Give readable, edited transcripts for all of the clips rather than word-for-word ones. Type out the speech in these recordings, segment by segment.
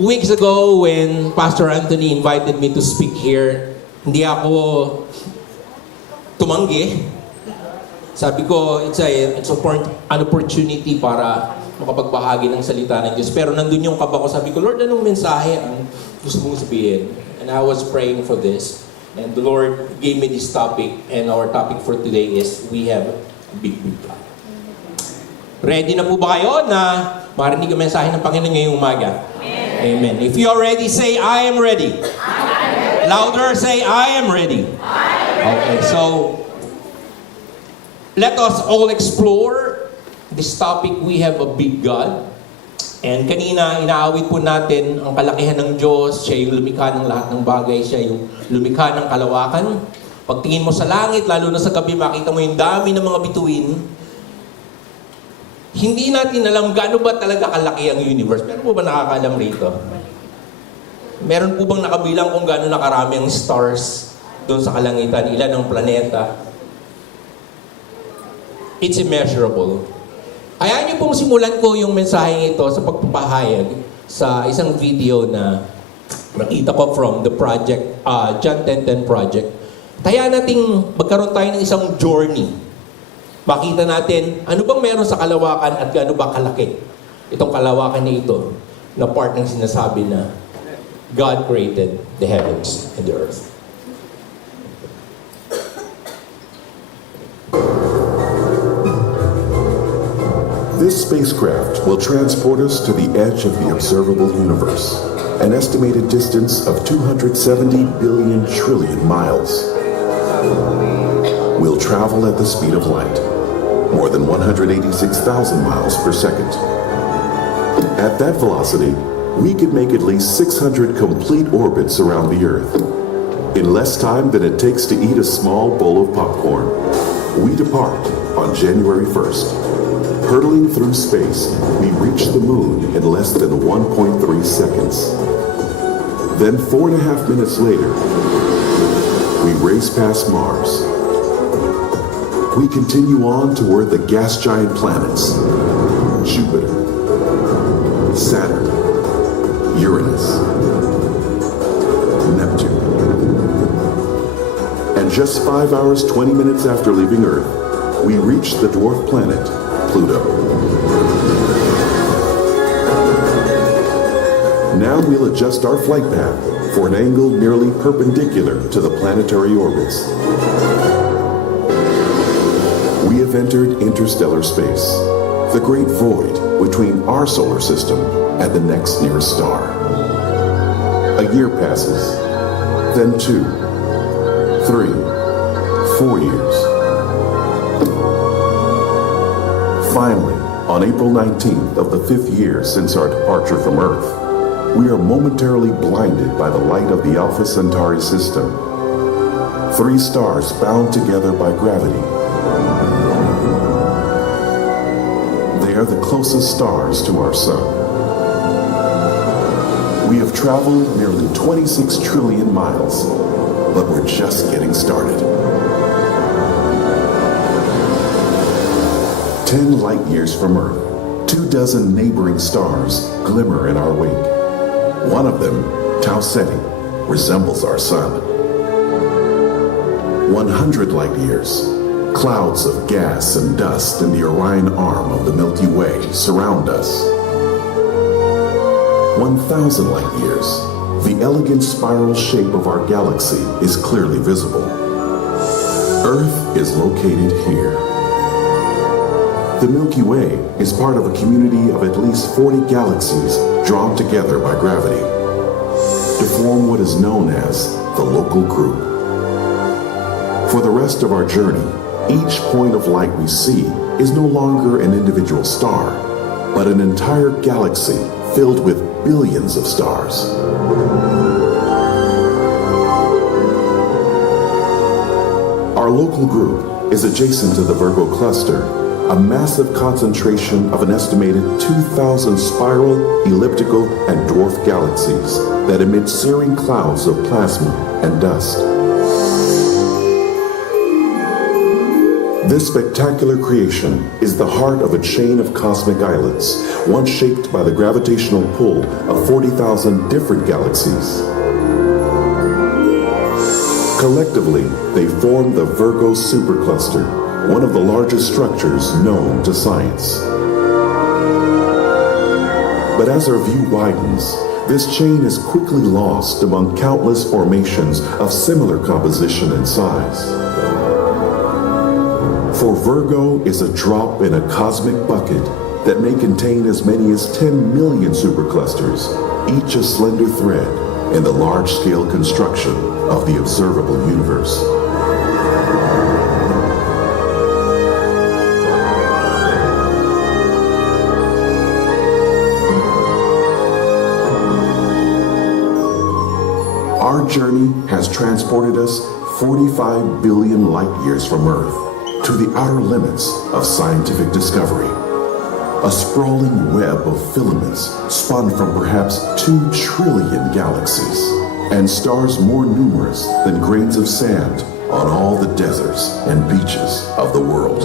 weeks ago when Pastor Anthony invited me to speak here, hindi ako tumanggi. Sabi ko, it's an opportunity para makapagbahagi ng salita ng Diyos. Pero nandun yung kaba ko, sabi ko, Lord, anong mensahe ang gusto mong sabihin? And I was praying for this. And the Lord gave me this topic. And our topic for today is, we have a big God. Ready na po ba kayo na marinig ang mensahe ng Panginoon ngayong umaga? Amen. If you are ready, say, I am ready. Louder, say, I am ready. Okay, so let us all explore this topic. We have a big God. And kanina, inaawit po natin ang kalakihan ng Diyos. Siya yung lumikha ng lahat ng bagay. Siya yung lumikha ng kalawakan. Pagtingin mo sa langit, lalo na sa gabi, makita mo yung dami ng mga bituin. Hindi natin alam gaano ba talaga kalaki ang universe. Meron po ba nakakaalam rito? Meron po bang nakabilang kung gaano nakarami ang stars doon sa kalangitan? Ilan ang planeta? It's immeasurable. Hayaan niyo pong simulan ko yung mensahe ito sa pagpapahayag sa isang video na nakita ko from the project, John 10:10 project. Hayaan nating magkaroon tayo ng isang journey. Makita natin ano bang meron sa kalawakan at gaano ba kalaki itong kalawakan na ito na part ng sinasabi na God created the heavens and the earth. This spacecraft will transport us to the edge of the observable universe, an estimated distance of 270 billion trillion miles. We'll travel at the speed of light, more than 186,000 miles per second. At that velocity, we could make at least 600 complete orbits around the Earth. In less time than it takes to eat a small bowl of popcorn, we depart on January 1st. Hurtling through space, we reach the moon in less than 1.3 seconds. Then 4.5 minutes later, we race past Mars. We continue on toward the gas giant planets, Jupiter, Saturn, Uranus, Neptune. And just 5 hours, 20 minutes after leaving Earth, we reach the dwarf planet, Pluto. Now we'll adjust our flight path for an angle nearly perpendicular to the planetary orbits. We have entered interstellar space, the great void between our solar system and the next nearest star. A year passes, then 2, 3, 4 years. Finally, on April 19th of the 5th year since our departure from Earth, we are momentarily blinded by the light of the Alpha Centauri system. 3 stars bound together by gravity. They are the closest stars to our sun. We have traveled nearly 26 trillion miles, but we're just getting started. 10 light years from Earth, 24 neighboring stars glimmer in our wake. One of them, Tau Ceti, resembles our sun. 100 light years, clouds of gas and dust in the Orion arm of the Milky Way surround us. 1,000 light years, the elegant spiral shape of our galaxy is clearly visible. Earth is located here. The Milky Way is part of a community of at least 40 galaxies drawn together by gravity to form what is known as the local group. For the rest of our journey, each point of light we see is no longer an individual star, but an entire galaxy filled with billions of stars. Our local group is adjacent to the Virgo cluster, a massive concentration of an estimated 2,000 spiral, elliptical, and dwarf galaxies that emit searing clouds of plasma and dust. This spectacular creation is the heart of a chain of cosmic islets, once shaped by the gravitational pull of 40,000 different galaxies. Collectively, they form the Virgo supercluster, one of the largest structures known to science. But as our view widens, this chain is quickly lost among countless formations of similar composition and size. For Virgo is a drop in a cosmic bucket that may contain as many as 10 million superclusters, each a slender thread in the large-scale construction of the observable universe. Our journey has transported us 45 billion light years from Earth to the outer limits of scientific discovery. A sprawling web of filaments spun from perhaps 2 trillion galaxies and stars more numerous than grains of sand on all the deserts and beaches of the world.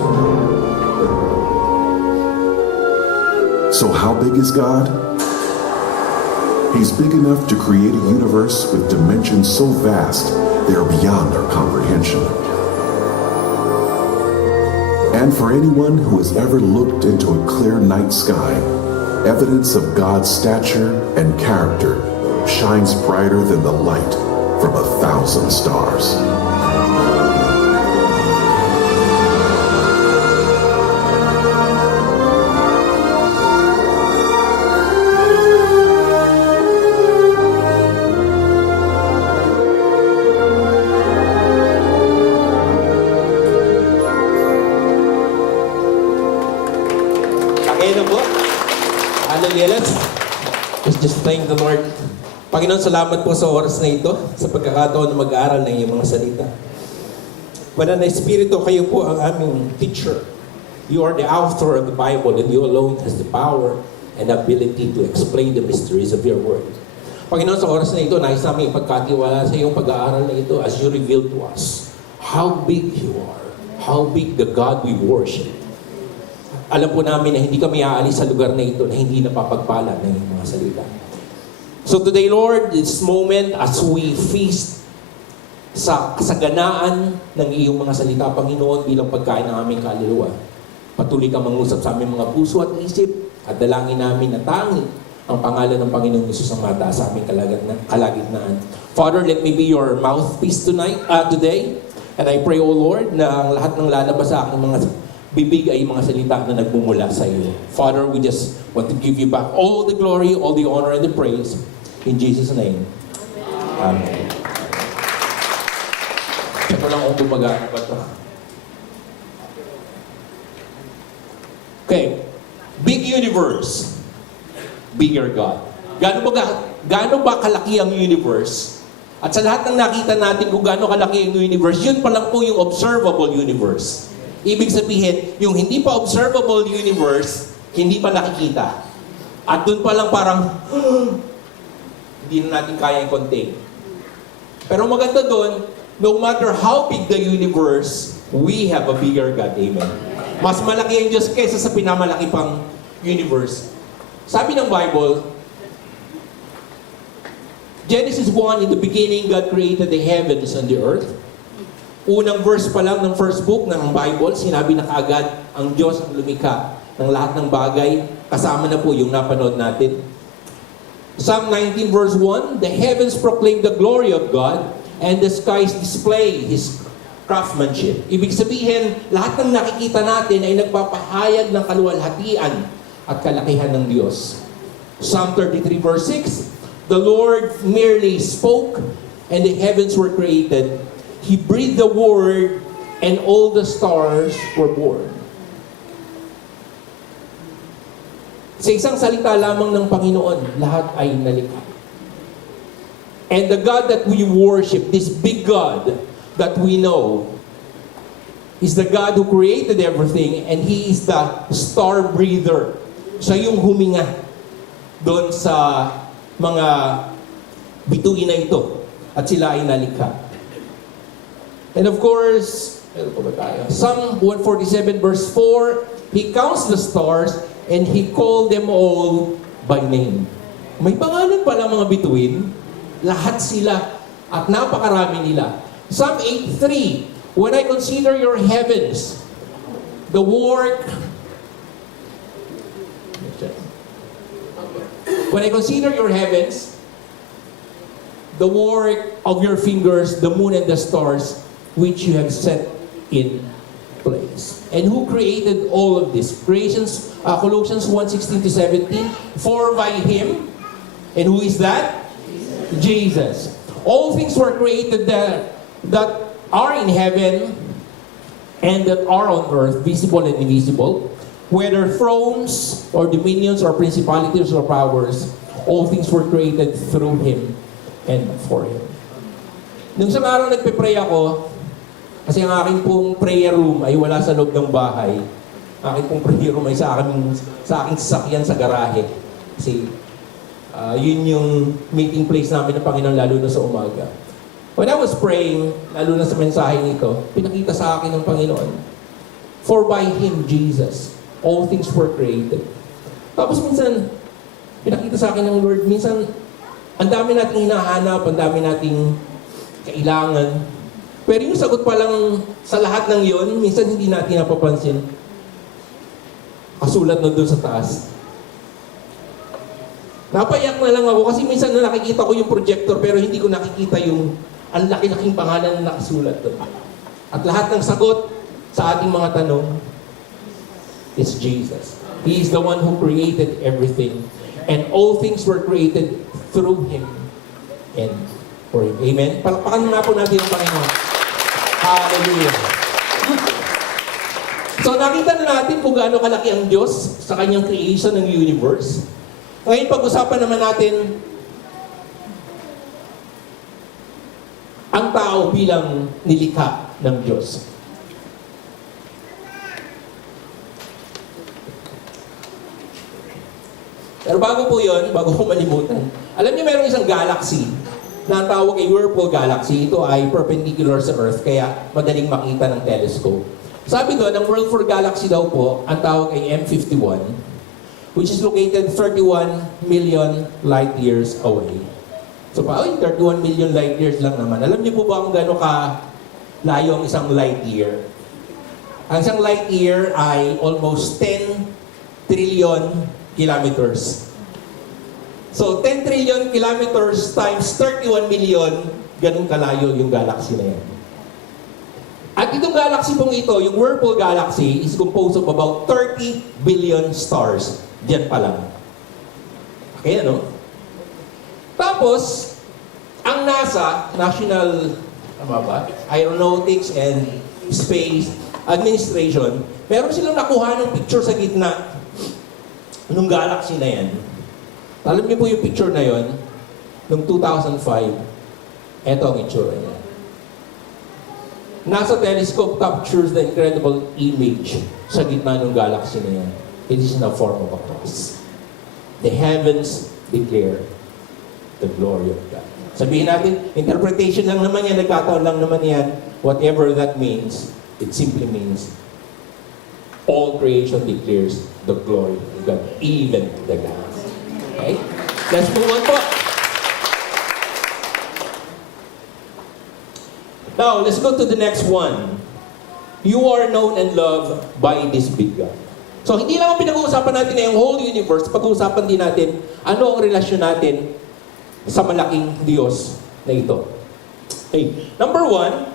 So how big is God? He's big enough to create a universe with dimensions so vast they are beyond our comprehension. And for anyone who has ever looked into a clear night sky, evidence of God's stature and character shines brighter than the light from 1,000 stars. Hallelujah. Let's just thank the Lord. Panginoon, salamat po sa oras na ito, sa pagkakataon na mag-aaral ng iyong mga salita. Banal na Espiritu, kayo po ang aming teacher. You are the author of the Bible and you alone has the power and ability to explain the mysteries of your word. Panginoon, sa oras na ito, nais namin ipagkatiwala sa iyong pag-aaral na ito as you reveal to us how big you are, how big the God we worship. Alam po namin na hindi kami aalis sa lugar na ito na hindi napapagpala ng iyong mga salita. So today, Lord, this moment as we feast sa kasaganaan ng iyong mga salita, Panginoon, bilang pagkain ng aming kaluluwa, patuloy kang mangusap sa aming mga puso at isip at dalangin namin na tanging ang pangalan ng Panginoong Hesus ang mataas sa aming kalagitnaan. Father, let me be your mouthpiece today. And I pray, O Lord, na ang lahat ng lalabas sa aking mga bibig ay mga salita na nagmumula sa iyo. Father, we just want to give you back all the glory, all the honor, and the praise. In Jesus' name. Amen. Check ko lang kung bumaga ba ito. Okay. Big universe. Bigger God. Gaano ba kalaki ang universe? At sa lahat ng nakita natin kung gaano kalaki ang universe, yun pa lang po yung observable universe. Ibig sabihin, yung hindi pa observable universe, hindi pa nakikita. At dun pa lang parang, hindi na natin kaya i-contain. Pero maganda dun, no matter how big the universe, we have a bigger God. Amen. Mas malaki ang Diyos kaysa sa pinamalaki pang universe. Sabi ng Bible, Genesis 1, in the beginning, God created the heavens and the earth. Unang verse pa lang ng first book ng Bible, sinabi na kaagad ang Diyos ang lumikha ng lahat ng bagay. Kasama na po yung napanood natin. Psalm 19 verse 1, the heavens proclaim the glory of God and the skies display His craftsmanship. Ibig sabihin, lahat ng nakikita natin ay nagpapahayag ng kaluwalhatian at kalakihan ng Diyos. Psalm 33 verse 6, the Lord merely spoke and the heavens were created. He breathed the word and all the stars were born. Sa isang salita lamang ng Panginoon, lahat ay nalikha. And the God that we worship, this big God that we know, is the God who created everything and He is the star breather. Siya yung huminga doon sa mga bituin na ito at sila ay nalikha. And of course, Meron pa ba tayo? Psalm 147 verse 4, He counts the stars and He called them all by name. May pangalan pala mga bituin. Lahat sila at napakarami nila. Psalm 8:3, when I consider your heavens, the work... When I consider your heavens, the work of your fingers, the moon and the stars, which you have set in place. And who created all of this? Colossians 1:16-17. For by Him, and who is that? Jesus. All things were created that are in heaven and that are on earth, visible and invisible, whether thrones or dominions or principalities or powers, all things were created through Him and for Him. Nung isang araw nagpe-pray ako, kasi ang aking pong prayer room ay wala sa loob ng bahay. Aking pong prayer room ay sa aking sasakyan sa garahe. Kasi yun yung meeting place namin ng Panginoon lalo na sa umaga. When I was praying, lalo na sa mensahe nito, pinakita sa akin ng Panginoon, for by Him, Jesus, all things were created. Tapos minsan, pinakita sa akin ng Lord, minsan, ang dami nating hinahanap, ang dami nating kailangan. Pero yung sagot pa lang sa lahat ng yon, minsan hindi natin napapansin. Kasulat na doon sa taas. Napayak na lang ako kasi minsan na nakikita ko yung projector pero hindi ko nakikita yung ang laki-laking pangalan na nakasulat doon. At lahat ng sagot sa ating mga tanong is Jesus. He is the one who created everything. And all things were created through Him and for Him. Amen? Palakpakan nga po natin ang Panginoon. Hallelujah. So nakita na natin kung gaano kalaki ang Diyos sa kanyang creation ng universe. Ngayon pag-usapan naman natin ang tao bilang nilikha ng Diyos. Pero bago po yun, bago ko malimutan, alam niyo mayroong isang galaxy na tawag ay Whirlpool Galaxy. Ito ay perpendicular sa Earth, kaya madaling makita ng telescope. Sabi doon, ang Whirlpool Galaxy daw po, ang tawag ay M51, which is located 31 million light years away. So, 31 million light years lang naman. Alam niyo po ba kung gaano ka layo ang isang light year? Ang isang light year ay almost 10 trillion kilometers. So, 10 trillion kilometers times 31 million, ganun kalayo yung galaxy na yan. At itong galaxy pong ito, yung Whirlpool Galaxy, is composed of about 30 billion stars. Diyan pa lang. Okay, ano? Tapos, ang NASA, National Aeronautics and Space Administration, meron silang nakuha ng picture sa gitna nung galaxy na yan. Alam niyo po yung picture na yon, nung 2005, eto ang itsura niya. NASA telescope captures the incredible image sa gitna ng galaxy na yan. It is in the form of a cross. The heavens declare the glory of God. Sabihin natin, interpretation lang naman yan, nagkataon lang naman yan. Whatever that means, it simply means all creation declares the glory of God, even the galaxy. Okay? Let's move on po. Now, let's go to the next one. You are known and loved by this big God. So, hindi lang ang pinag-uusapan natin na yung whole universe, pag-uusapan din natin ano ang relasyon natin sa malaking Diyos na ito. Okay. Number one,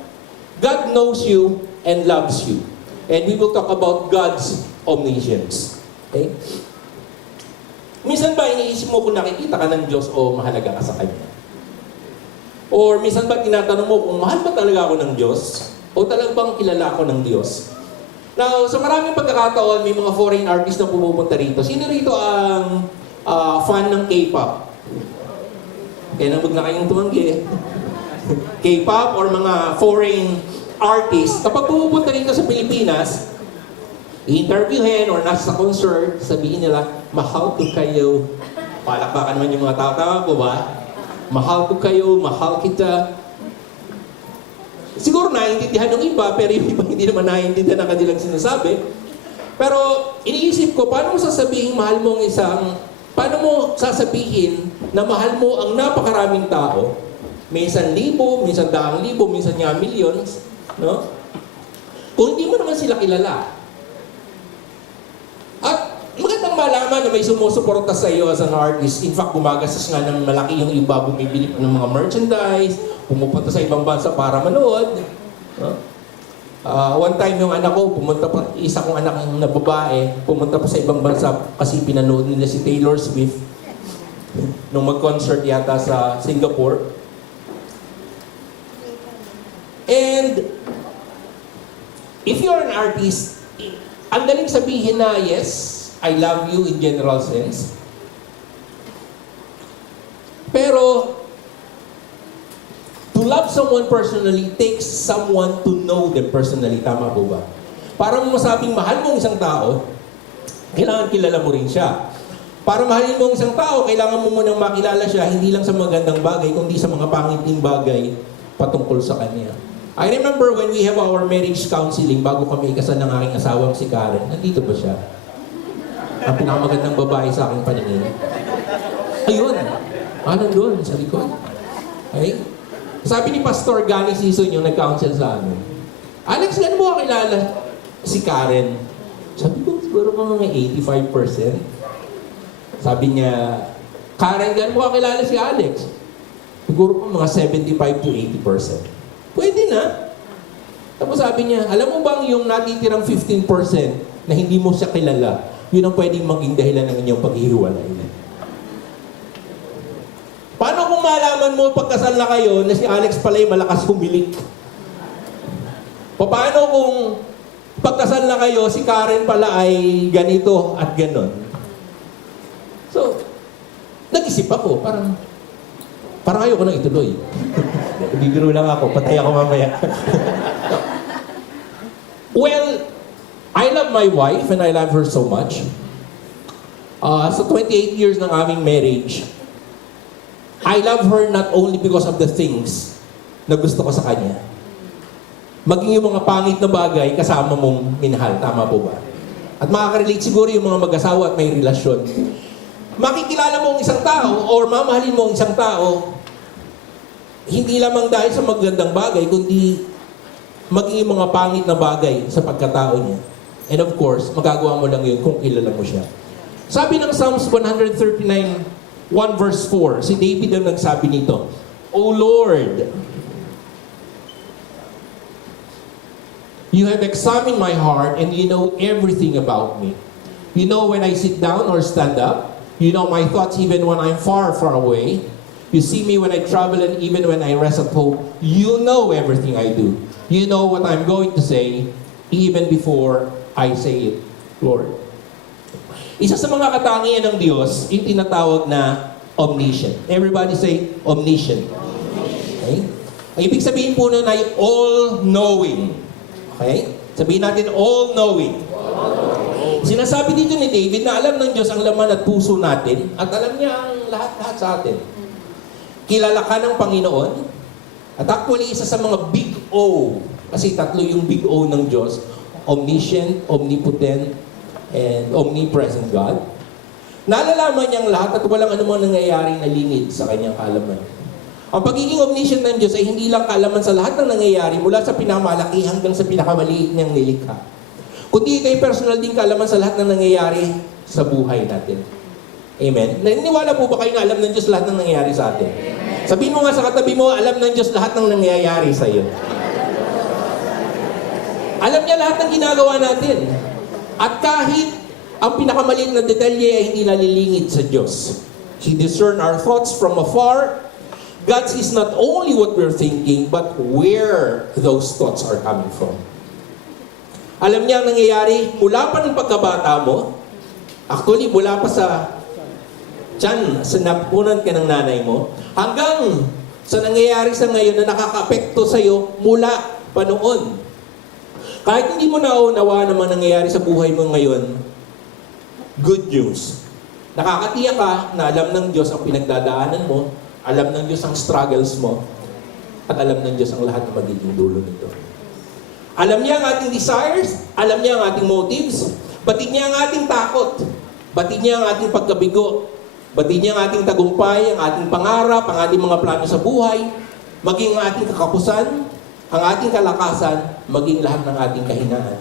God knows you and loves you. And we will talk about God's omniscience. Okay? Minsan ba iniisip mo kung nakikita ka ng Diyos o mahalaga ka sa Kanya? Or minsan ba tinatanong mo kung mahal ba talaga ako ng Diyos? O talagang kilala ako ng Diyos? Now, sa maraming pagkakataon, may mga foreign artists na pumupunta rito. Sino rito ang fan ng K-pop? Kaya nabag na kayong tumanggi. K-pop or mga foreign artists, kapag pumupunta rito sa Pilipinas, i-interviewin or nasa concert, sabihin nila, mahal ko kayo. Palakpakan naman yung mga tao. Tama po ba? Mahal ko kayo, mahal kita. siguro naiintindihan ng iba, pero yung iba hindi naman naiintindihan ang kanilang sinasabi. Pero iniisip ko, paano mo sasabihin paano mo sasabihin na mahal mo ang napakaraming tao, minsan 1,000, minsan 100,000, minsan nga millions, no? Kung hindi mo naman sila kilala. At magandang malaman na may sumusuporta sa iyo as an artist. In fact, gumagastos nga ng malaki yung iba, bumibili pa ng mga merchandise, pumupunta sa ibang bansa para manood. No? One time yung anak ko, isa kong anak na babae, pumunta pa sa ibang bansa kasi pinanood nila si Taylor Swift nung mag-concert yata sa Singapore. And if you're an artist, ang galing sabihin na, yes, I love you in general sense. Pero, to love someone personally takes someone to know them personally. Tama po ba? Para mo masabing mahal mo isang tao, kailangan kilala mo rin siya. Para mahalin mo isang tao, kailangan mo munang makilala siya, hindi lang sa magandang bagay, kundi sa mga pangiting bagay patungkol sa kanya. I remember when we have our marriage counseling, bago kami ikasal ng aking asawang si Karen, nandito ba siya? Ang pinakamagandang babae sa aking paningin. Ayun! Nandun, sa likod. Okay? Sabi ni Pastor Gani Sison yung nag-counsel sa amin, Alex, gaano mo kakilala si Karen? Sabi ko, siguro mga 85%. Sabi niya, Karen, gaano mo kakilala si Alex? Siguro mga 75 to 80%. Pwede na. Tapos sabi niya, alam mo bang yung natitirang 15% na hindi mo siya kilala, yun ang pwedeng maging dahilan ng inyong paghihiwalay. Paano kung malaman mo pagkasal na kayo na si Alex pala'y malakas humilik? Paano kung pagkasal na kayo, si Karen pala ay ganito at ganon? So, nag-isip ako, parang ayoko nang ituloy. Bibiro lang ako, patay ako mamaya. Well, I love my wife and I love her so much. Sa 28 years ng aming marriage, I love her not only because of the things na gusto ko sa kanya. Maging yung mga pangit na bagay kasama mong minahal. Tama po ba? At makaka-relate siguro yung mga mag-asawa at may relasyon. Makikilala mo ang isang tao or mamahalin mo ang isang tao, hindi lamang dahil sa magandang bagay, kundi maging yung mga pangit na bagay sa pagkatao niya. And of course, magagawa mo lang yun kung kilala mo siya. Sabi ng Psalms 139, 1 verse 4, si David ang nagsabi nito, O Lord, you have examined my heart and you know everything about me. You know when I sit down or stand up. You know my thoughts even when I'm far, far away. You see me when I travel and even when I rest at home. You know everything I do. You know what I'm going to say even before I say it, Lord. Isa sa mga katangian ng Diyos, yung tinatawag na omniscient. Everybody say omniscient. Okay? Ang ibig sabihin po nun ay all-knowing. Okay? Sabihin natin all-knowing. Sinasabi dito ni David na alam ng Diyos ang laman at puso natin at alam niya ang lahat-lahat sa atin. Kilala ka ng Panginoon at actually isa sa mga big O, kasi tatlo yung big O ng Diyos, omniscient, omnipotent, and omnipresent God. Nalalaman niyang lahat at walang anumang nangyayaring nalingid sa kanyang kaalaman. Ang pagiging omniscient ng Diyos ay hindi lang kaalaman sa lahat ng nangyayari mula sa pinakamalaki hanggang sa pinakamaliit niyang nilikha. Kundi ikay personal din kaalaman sa lahat ng nangyayari sa buhay natin. Amen? Naniniwala po ba kayo na alam ng Diyos lahat ng nangyayari sa atin? Sabihin mo nga sa katabi mo, alam ng Diyos lahat ng nangyayari sa iyo. Alam niya lahat ng ginagawa natin. At kahit ang pinakamaliit na detalye ay hindi nalilingid sa Diyos. He discerns our thoughts from afar. God sees not only what we're thinking, but where those thoughts are coming from. Alam niya ang nangyayari mula pa ng pagkabata mo, actually mula pa sa tiyan, sa napunan ka ng nanay mo, hanggang sa nangyayari sa ngayon na nakaka-apekto sa iyo mula pa noon. Kahit hindi mo naunawa ng mga nangyayari sa buhay mo ngayon, good news. Nakakatiyak ka na alam ng Diyos ang pinagdadaanan mo, alam ng Diyos ang struggles mo, At alam ng Diyos ang lahat ng magiging dulo nito. Alam niya ang ating desires, alam niya ang ating motives, batid niya ang ating takot, batid niya ang ating pagkabigo, batid niya ang ating tagumpay, ang ating pangarap, ang ating mga plano sa buhay, maging ang ating kakapusan, ang ating kalakasan, maging lahat ng ating kahinaan.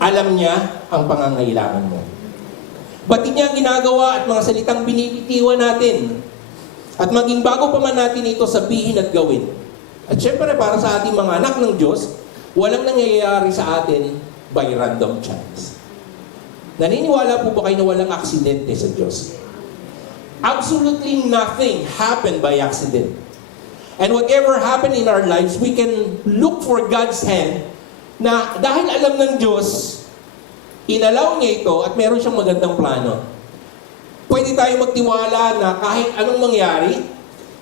Alam niya ang pangangailangan mo. Batid niya ang ginagawa at mga salitang binibitiwan natin. At maging bago pa man natin ito sabihin at gawin. At syempre para sa ating mga anak ng Diyos, walang nangyayari sa atin by random chance. Naniniwala po ba kayo na walang aksidente sa Diyos? Absolutely nothing happened by accident. And whatever happened in our lives, we can look for God's hand na dahil alam ng Diyos, inalaw niya ito at meron siyang magandang plano. Pwede tayo magtiwala na kahit anong mangyari,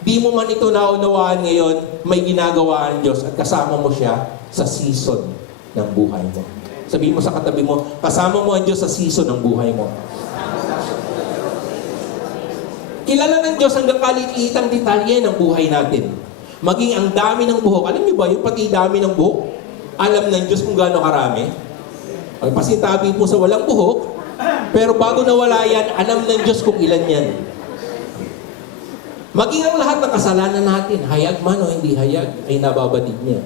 di mo man ito naunawaan ngayon, may ginagawa ang Diyos at kasama mo siya sa season ng buhay mo. Sabihin mo sa katabi mo, kasama mo ang Diyos sa season ng buhay mo. Kilala ng Diyos hanggang kaliliitang detalye ng buhay natin. Maging ang dami ng buhok. Alam niyo ba, yung pati dami ng buhok, alam ng Diyos kung gaano karami. Ay pasitabi po sa walang buhok, pero bago nawala yan, alam ng Diyos kung ilan yan. Maging ang lahat ng kasalanan natin, hayag man o hindi hayag, ay nababatid niya.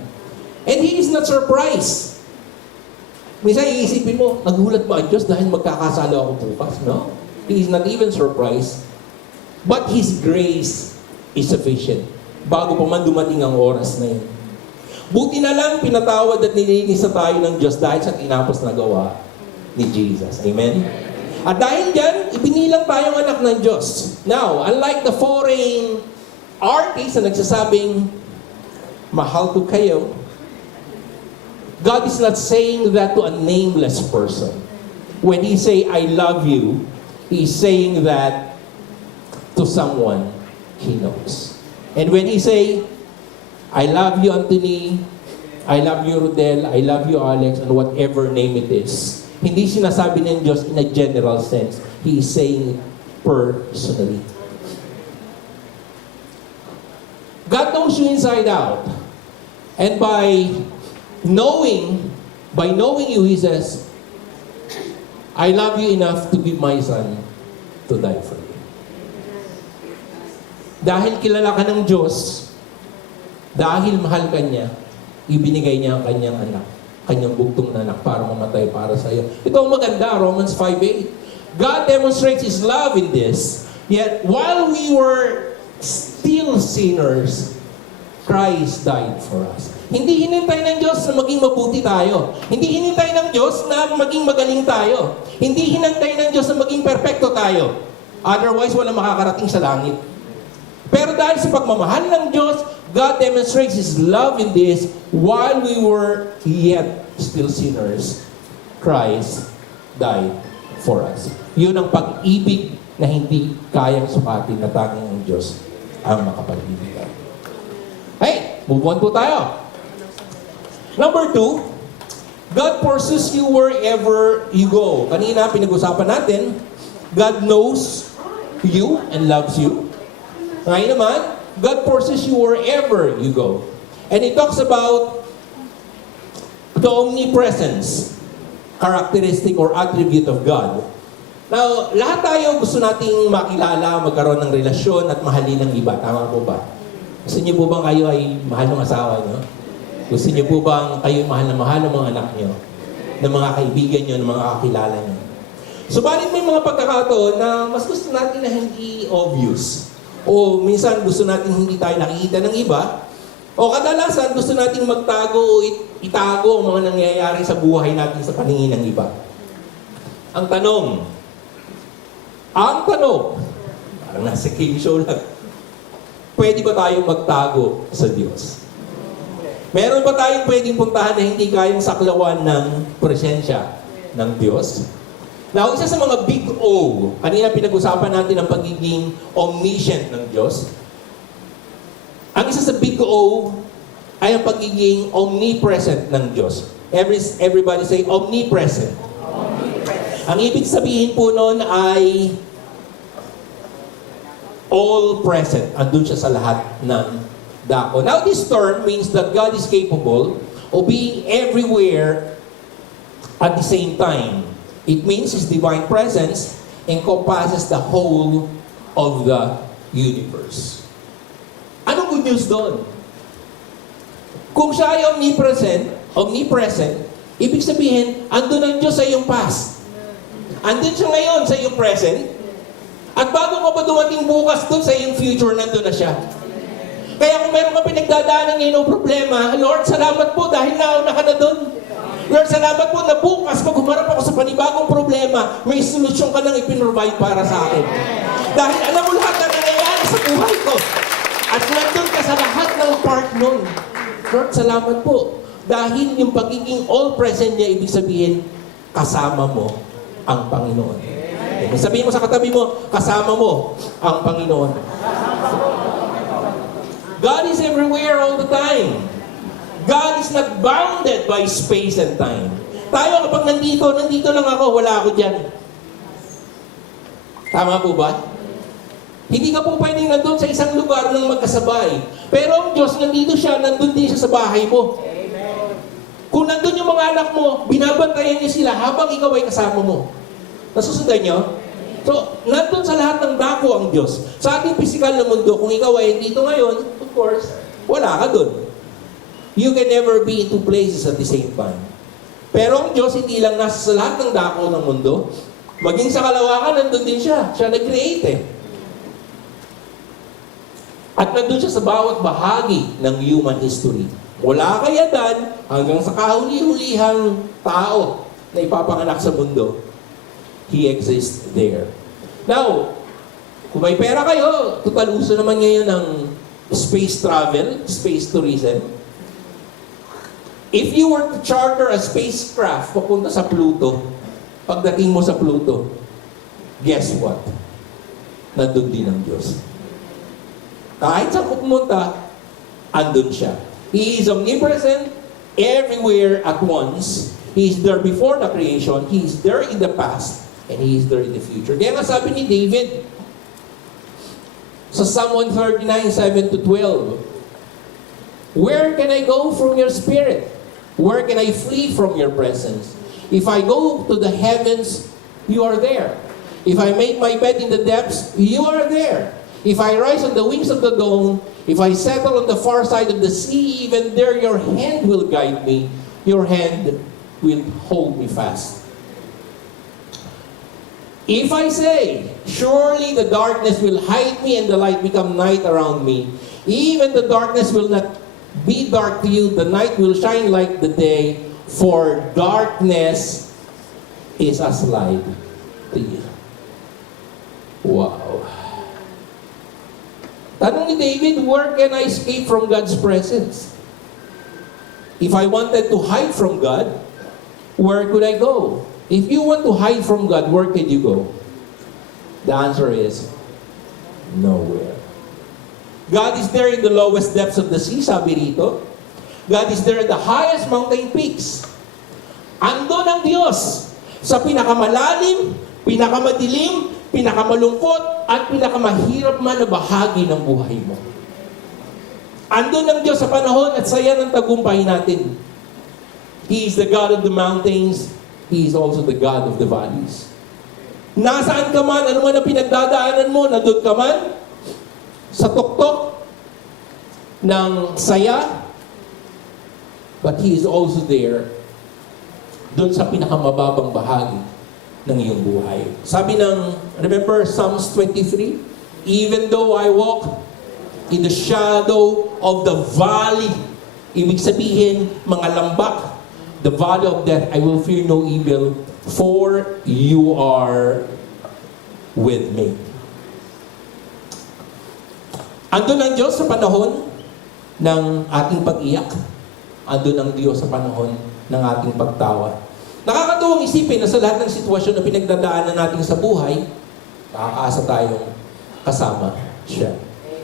And He is not surprised. Minsan iisipin mo, nagulat ba ang Diyos dahil magkakasala ako bukas? No? He is not even surprised. But His grace is sufficient. Bago pa man dumating ang oras na yun. Buti na lang pinatawad at nilinis na tayo ng Diyos dahil sa tinapos na gawa ni Jesus. Amen? At dahil dyan, ibinilang tayong anak ng Diyos. Now, unlike the foreign artists na nagsasabing, mahal ko kayo, God is not saying that to a nameless person. When He say, I love you, He's saying that to someone He knows. And when He say, I love you, Anthony, I love you, Rodel, I love you, Alex, and whatever name it is, hindi sinasabi ng Diyos in a general sense. He is saying it personally. God knows you inside out. And by knowing you, He says, I love you enough to give my son to die for you. Dahil kilala ka ng Diyos, dahil mahal ka niya, ibinigay niya ang kanyang anak, kanyang bugtong na anak para mamatay para sa iyo. Ito ang maganda, Romans 5:8. God demonstrates His love in this, yet while we were still sinners, Christ died for us. Hindi hinintay ng Diyos na maging mabuti tayo. Hindi hinintay ng Diyos na maging magaling tayo. Hindi hinintay ng Diyos na maging perpekto tayo. Otherwise, walang makakarating sa langit. Pero dahil sa pagmamahal ng Diyos, God demonstrates His love in this while we were yet still sinners. Christ died for us. Yun ang pag-ibig na hindi kayang sukatin na tanging ang Diyos ang makapag-ibig. Hey, move on po tayo. Number 2, God pursues you wherever you go. Kanina pinag-usapan natin, God knows you and loves you. Ngayon naman, God pursues you wherever you go. And He talks about the omnipresence, characteristic or attribute of God. Now, lahat tayo gusto nating makilala, magkaroon ng relasyon at mahalin ng iba. Tama po ba? Gusto niyo po bang kayo ay mahal ng asawa niyo? Gusto niyo po bang kayo mahal ng mga anak niyo? Ng mga kaibigan niyo, ng mga kakilala niyo? Subalit may mga pagkakataon na mas gusto natin na hindi obvious. O minsan gusto natin hindi tayo nakikita ng iba. O kadalasan gusto nating magtago o itago ang mga nangyayari sa buhay natin sa paningin ng iba. Ang tanong, parang nasa game show lang, pwede ba tayong magtago sa Diyos? Meron ba tayong pwedeng puntahan na hindi kayang saklawan ng presensya ng Diyos? Now, isa sa mga big O, kanina pinag-usapan natin ang pagiging omniscient ng Diyos. Ang isa sa big O ay ang pagiging omnipresent ng Diyos. Everybody say omnipresent. Ang ibig sabihin po nun ay all present. Andun siya sa lahat ng dako. Now, this term means that God is capable of being everywhere at the same time. It means His divine presence encompasses the whole of the universe. Anong good news doon? Kung siya ay omnipresent, ibig sabihin, andun ang Diyos sa iyong past. Andun siya ngayon sa iyong present. At bago ka pa dumating bukas doon sa iyong future, nandun na siya. Kaya kung meron ka pinagdadaanan ngayon o problema, Lord, salamat po dahil nauna ka na doon. Lord, salamat po na bukas pag humarap ako sa panibagong problema, may solusyon ka nang ipinrovide para sa akin. Dahil alam mo lahat na nangyayari sa buhay ko. At nandun ka sa lahat ng part nun. Lord, salamat po. Dahil yung pagiging all-present niya, ibig sabihin, kasama mo ang Panginoon. Okay. Sabihin mo sa katabi mo, kasama mo ang Panginoon. God is everywhere all the time. God is not bounded by space and time. Tayo kapag nandito lang ako, wala ako dyan. Tama po ba? Hindi ka po pwedeng nandun sa isang lugar ng magkasabay. Pero ang Diyos, nandito siya, nandun din siya sa bahay mo. Kung nandun yung mga anak mo, binabantayan niya sila habang ikaw ay kasama mo. Nasusundan niyo? So, nandun sa lahat ng dako ang Diyos. Sa ating pisikal na mundo, kung ikaw ay dito ngayon, of course, wala ka dun. You can never be in two places at the same time. Pero ang Diyos, hindi lang nasa sa lahat ng dako ng mundo, maging sa kalawakan, nandun din siya. Siya nag-create eh. At nandun siya sa bawat bahagi ng human history. Wala kay Adan hanggang sa kahuli-hulihang tao na ipapanganak sa mundo. He exists there. Now, kung may pera kayo, total uso naman ngayon ng space travel, space tourism. If you were to charter a spacecraft papunta sa Pluto, pagdating mo sa Pluto, guess what? Nandun din ang Diyos. Kahit saan ko pumunta, andun siya. He is omnipresent everywhere at once. He is there before the creation. He is there in the past. And He is there in the future. Kaya nga sabi ni David, sa Psalm 139, 7-12, where can I go from your spirit? Where can I flee from your presence? If I go to the heavens, you are there. If I make my bed in the depths, you are there. If I rise on the wings of the dawn, if I settle on the far side of the sea, even there your hand will guide me. Your hand will hold me fast. If I say, surely the darkness will hide me and the light become night around me, even the darkness will not be dark to you, the night will shine like the day, for darkness is as light to you. Wow. Tanong ni David, where can I escape from God's presence? If I wanted to hide from God, where could I go? If you want to hide from God, where can you go? The answer is, nowhere. God is there in the lowest depths of the sea, sabi rito. God is there in the highest mountain peaks. Andun ang Diyos sa pinakamalalim, pinakamadilim, pinakamalungkot, at pinakamahirap man na bahagi ng buhay mo. Andun ang Diyos sa panahon at saya ng tagumpay natin. He is the God of the mountains. He is also the God of the valleys. Nasaan ka man, ano man ang pinagdadaanan mo, nandun ka man, sa tuktok ng saya, but He is also there, dun sa pinakamababang bahagi ng iyong buhay. Sabi ng, remember Psalms 23? Even though I walk in the shadow of the valley, ibig sabihin, mga lambak, the valley of death, I will fear no evil, for you are with me. Andun ang Diyos sa panahon ng ating pag-iyak. Andun ang Diyos sa panahon ng ating pagtawa. Nakakatuwang isipin na sa lahat ng sitwasyon na pinagdadaanan natin sa buhay, makakaasa tayong kasama siya.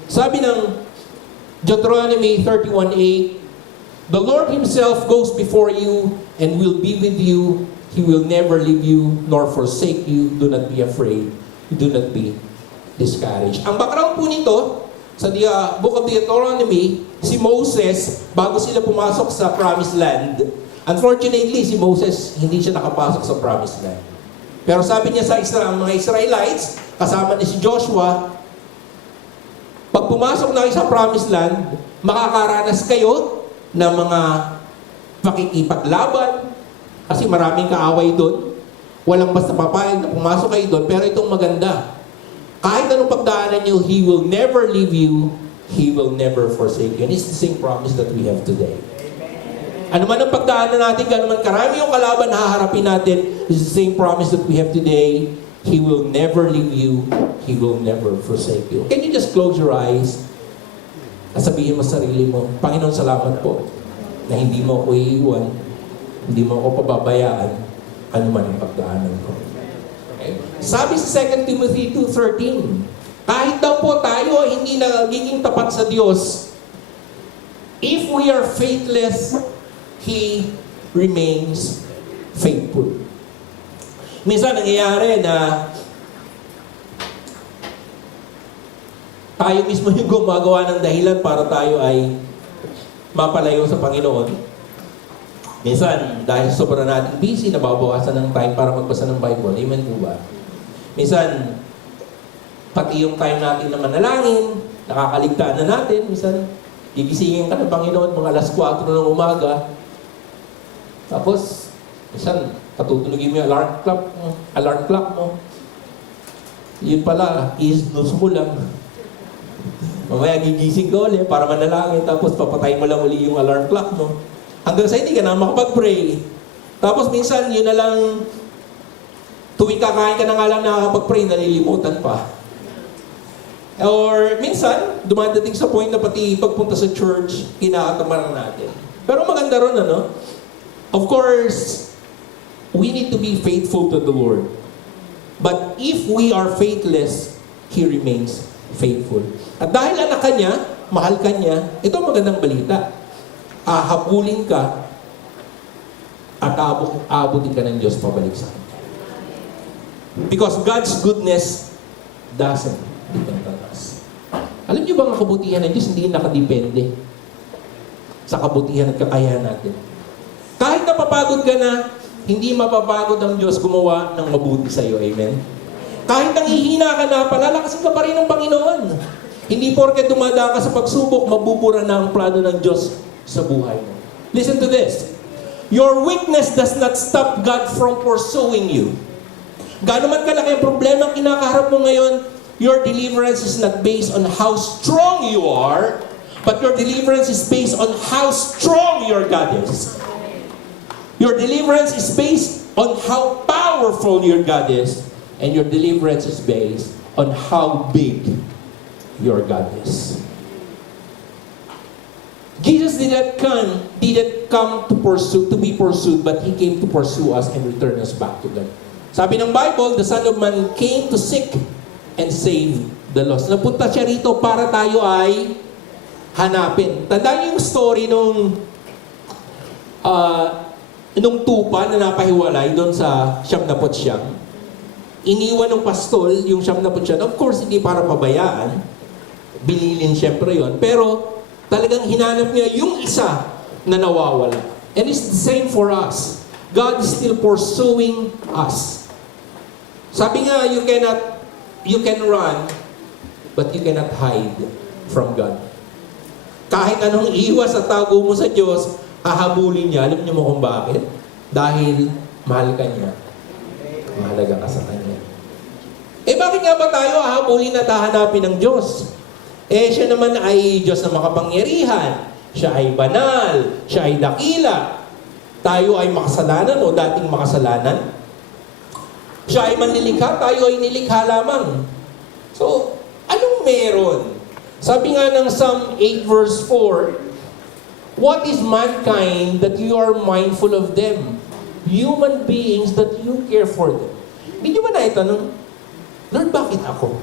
Sabi ng Deuteronomy 31:8, the Lord Himself goes before you and will be with you. He will never leave you nor forsake you. Do not be afraid. Do not be discouraged. Ang background po nito, Sa Book of Deuteronomy, si Moses, bago sila pumasok sa Promised Land, unfortunately, si Moses, hindi siya nakapasok sa Promised Land. Pero sabi niya sa mga Israelites, kasama ni si Joshua, pag pumasok na kayo sa Promised Land, makakaranas kayo ng mga pakikipaglaban, kasi maraming kaaway doon. Walang basta papayag na pumasok kayo doon, pero itong maganda. Kahit anong pagdaanan nyo, He will never leave you, He will never forsake you. And it's the same promise that we have today. Ano man ang pagdaanan natin, gano'n man karami yung kalaban na haharapin natin, it's the same promise that we have today. He will never leave you, He will never forsake you. Can you just close your eyes at sabihin mo sa sarili mo, Panginoon, salamat po na hindi mo ako iiwan, hindi mo ako pababayaan, ano man ang pagdaanan ko. Okay? Sabi sa 2 Timothy 2:13, kahit daw po tayo hindi nagiging tapat sa Diyos, if we are faithless, He remains faithful. Minsan nangyayari na tayo mismo yung gumagawa ng dahilan para tayo ay mapalayo sa Panginoon. Minsan, dahil sobrang natin busy, nababawasan ng time para magbasa ng Bible. Amen po ba? Minsan, pati yung time natin na manalangin, nakakaligtaan na natin. Minsan, gigisingin ka ng Panginoon mga alas 4 ng umaga. Tapos, minsan, patutulogin mo yung alarm clock mo. Yun pala, i-snooze mo lang. Mamaya gigising ka ulit para manalangin, tapos papatay mo lang uli yung alarm clock mo. Hanggang sa hindi ka na makapag-pray. Tapos minsan, yun na lang, tuwing kakain ka na nga lang nakakapag-pray, nalilimutan pa. Or minsan, dumadating sa point na pati pagpunta sa church, kinakatamaran natin. Pero maganda ron, ano? Of course, we need to be faithful to the Lord. But if we are faithless, He remains faithful. At dahil anak ka niya, mahal ka niya, ito ang magandang balita. Ahabulin ka at aabutin ka ng Diyos pabalik sa Kanya. Because God's goodness doesn't depend on us. Alam niyo ba ang kabutihan ng Diyos hindi nakadepende sa kabutihan at kakayahan natin? Kahit napapagod ka na, hindi mapapagod ang Diyos gumawa ng mabuti sa iyo. Amen? Kahit nanghihina ka na, palalakasin ka pa rin ng Panginoon. Hindi porket dumadaan ka sa pagsubok, mabubura na ang plano ng Diyos sa buhay mo. Listen to this. Your weakness does not stop God from pursuing you. Gaano man kalaki ang problema ang kinakaharap mo ngayon, your deliverance is not based on how strong you are, but your deliverance is based on how strong your God is. Your deliverance is based on how powerful your God is, and your deliverance is based on how big your God is. Jesus didn't come to be pursued, but He came to pursue us and return us back to God. Sabi ng Bible, the Son of Man came to seek and save the lost. Napunta siya rito para tayo ay hanapin. Tandaan niyo yung story nung tupa na napahiwalay doon sa Siyam na Putsyam. Iniwan ng pastol yung Siyam na Putsyam. Of course, hindi para pabayaan. Binilin siyempre yon. Pero talagang hinanap niya yung isa na nawawala. And it's the same for us. God is still pursuing us. Sabi nga, you can run, but you cannot hide from God. Kahit anong iwas at tago mo sa Diyos, hahabulin niya. Alam niyo mo kung bakit? Dahil mahal ka niya. Mahalaga ka sa Kanya. Bakit nga ba tayo hahabulin at hahanapin ng Diyos? Siya naman ay Diyos na makapangyarihan. Siya ay banal. Siya ay dakila. Tayo ay makasalanan o dating makasalanan. Siya ay manlilikha. Tayo ay nilikha lamang. So, anong meron? Sabi nga ng Psalm 8 verse 4, what is mankind that you are mindful of them? Human beings that you care for them. Hindi nyo ba naitanong, Lord, bakit ako?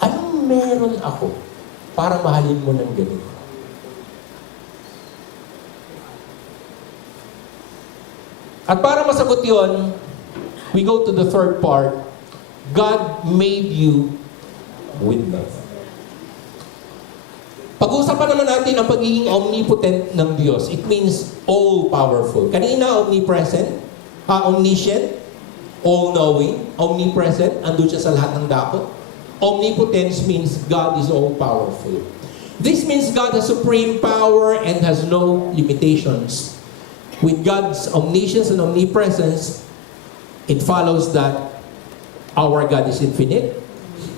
Anong meron ako para mahalin mo ng ganito? At para masagot yun, we go to the third part. God made you with love. Pag-uusapan naman natin ang pagiging omnipotent ng Diyos. It means all-powerful. Kanina, omnipresent, omniscient, all-knowing, omnipresent, andun siya sa lahat ng dako. Omnipotence means God is all-powerful. This means God has supreme power and has no limitations. With God's omniscience and omnipresence, it follows that our God is infinite.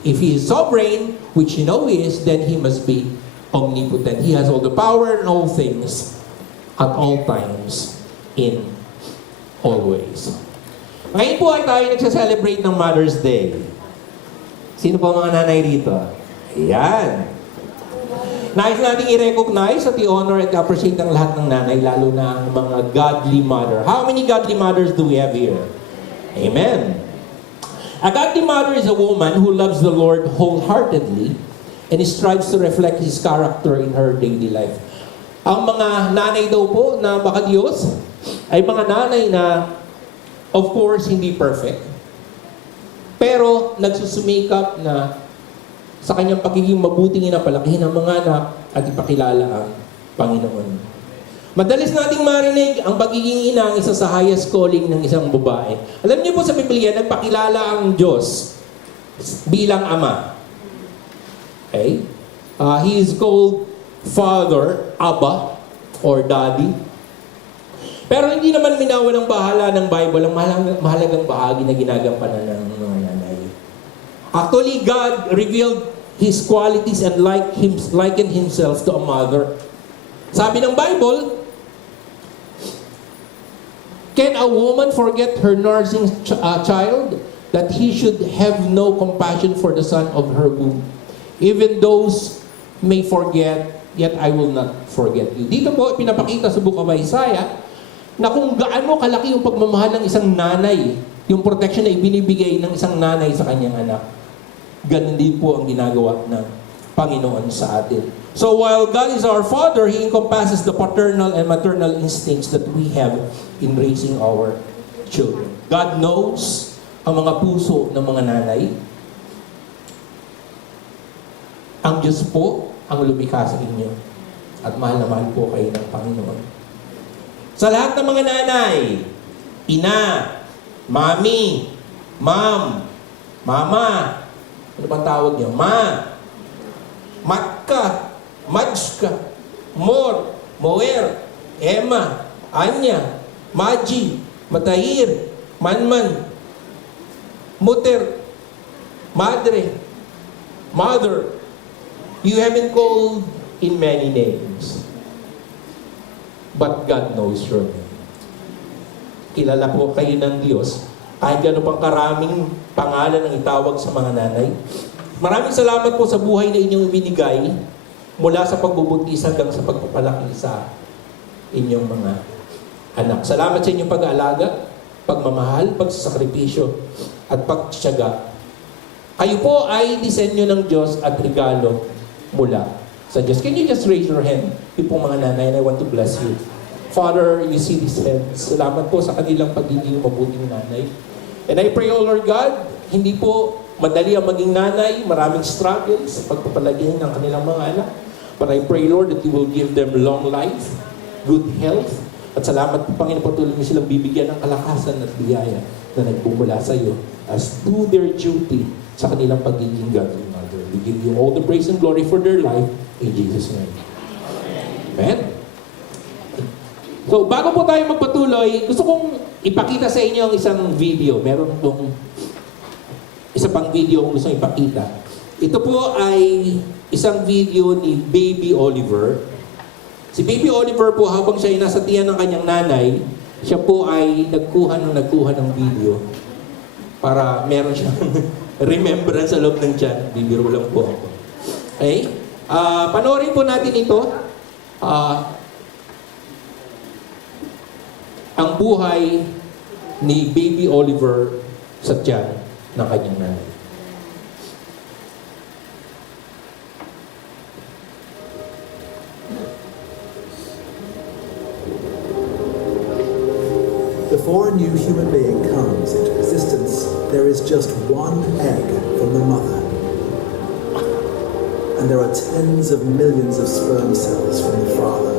If He is sovereign, which you know He is, then He must be omnipotent. He has all the power and all things at all times in all ways. Ngayon po ay tayo nagsaselebrate ng Mother's Day. Sino po mga nanay rito? Ayan. Nais nating i-recognize at i-honor at appreciate ang lahat ng nanay, lalo na ang mga godly mother. How many godly mothers do we have here? Amen. A godly mother is a woman who loves the Lord wholeheartedly and strives to reflect His character in her daily life. Ang mga nanay daw po na makadiyos ay mga nanay na, of course, hindi perfect. Pero nagsusumikap na sa kanyang pagiging mabuting ina, palakihin ang mga anak at ipakilala ang Panginoon. Madalas nating marinig ang pagiging ina ang isa sa highest calling ng isang babae. Alam niyo po sa Biblia, nagpakilala ang Diyos bilang Ama. Okay? He is called Father, Abba, or Daddy. Pero hindi naman minawalang bahala ng Bible ang mahalagang bahagi na ginagampanan ng mga nanay. Actually, God revealed His qualities and likened Himself to a mother. Sabi ng Bible, can a woman forget her nursing child, that he should have no compassion for the son of her womb? Even those may forget, yet I will not forget you. Dito po, pinapakita sa Book of Isaiah, na kung gaano kalaki yung pagmamahal ng isang nanay, yung protection na ibinibigay ng isang nanay sa kanyang anak. Ganun din po ang ginagawa ng Panginoon sa atin. So while God is our Father, He encompasses the paternal and maternal instincts that we have in raising our children. God knows ang mga puso ng mga nanay. Ang Diyos po ang lumikha sa inyo. At mahal na mahal po kayo ng Panginoon. Sa lahat ng mga nanay, ina, mami, ma'am, mama, ano bang tawag niyo? Ma, matka, majka, mor, moer, Emma, Anya, Maji, Matahir, Manman, Muter, Madre, Mother. You have been called in many names. But God knows your name. Kilala po kayo ng Diyos. Kahit gano'n pang karaming pangalan ang itawag sa mga nanay. Maraming salamat po sa buhay na inyong ibinigay mula sa pagbubuntis hanggang sa pagpapalaki sa inyong mga anak. Salamat sa inyong pag-aalaga, pagmamahal, pagsasakripisyo, at pagtitiyaga. Kayo po ay disenyo ng Diyos at regalo mula sa Diyos. Can you just raise your hand? Yung pong mga nanay, and I want to bless you. Father, you see these hands. Salamat po sa kanilang pagiging mabuting nanay. And I pray, O Lord God, hindi po madali ang maging nanay, maraming struggles sa pagpapalagay ng kanilang mga anak. But I pray, Lord, that you will give them long life, good health, at salamat po, Panginoon, patuloy mo silang bibigyan ng kalakasan at biyaya na nagpumula sa iyo as do their duty sa kanilang pagiging godly mother. We give you all the praise and glory for their life in Jesus' name. Amen? So, bago po tayo magpatuloy, gusto kong ipakita sa inyo ang isang video. Meron pong isa pang video kung gusto ipakita. Ito po ay isang video ni Baby Oliver. Si Baby Oliver po, habang siya ay nasa tiyan ng kanyang nanay, siya po ay nagkuha ng video para meron siyang remembrance sa loob ng tiyan. Bibiro lang po ako. Okay? Panoorin po natin ito. Ang buhay ni Baby Oliver sa tiyan ng kanyang nanay. Before a new human being comes into existence, there is just one egg from the mother. And and there are tens of millions of sperm cells from the father,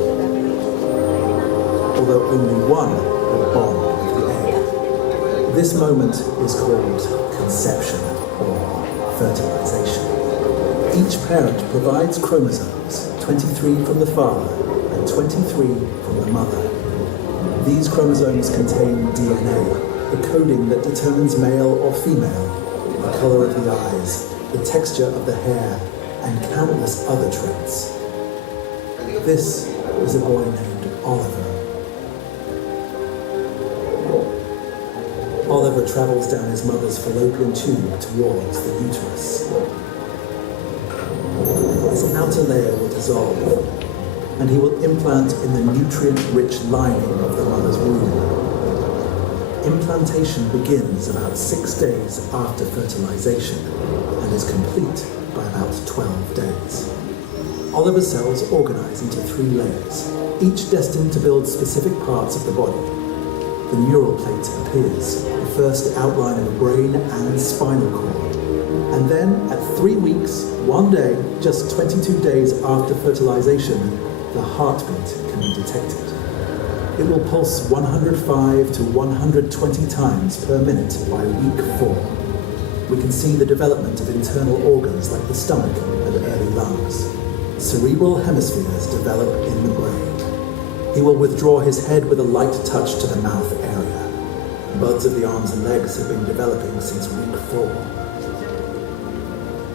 although only one will bond with the egg. This moment is called conception or fertilization. Each parent provides chromosomes, 23 from the father and 23 from the mother. These chromosomes contain DNA, the coding that determines male or female, the color of the eyes, the texture of the hair, and countless other traits. This is a boy named Oliver. Oliver travels down his mother's fallopian tube towards the uterus. His outer layer will dissolve, and he will implant in the nutrient-rich lining of the mother's womb. Implantation begins about 6 days after fertilization and is complete by about 12 days. Oliver's cells organize into 3 layers, each destined to build specific parts of the body. The neural plate appears, the first outline of a brain and spinal cord. And then, at 3 weeks, 1 day, just 22 days after fertilization, the heartbeat can be detected. It will pulse 105 to 120 times per minute by week 4. We can see the development of internal organs like the stomach and early lungs. Cerebral hemispheres develop in the brain. He will withdraw his head with a light touch to the mouth area. Buds of the arms and legs have been developing since week 4.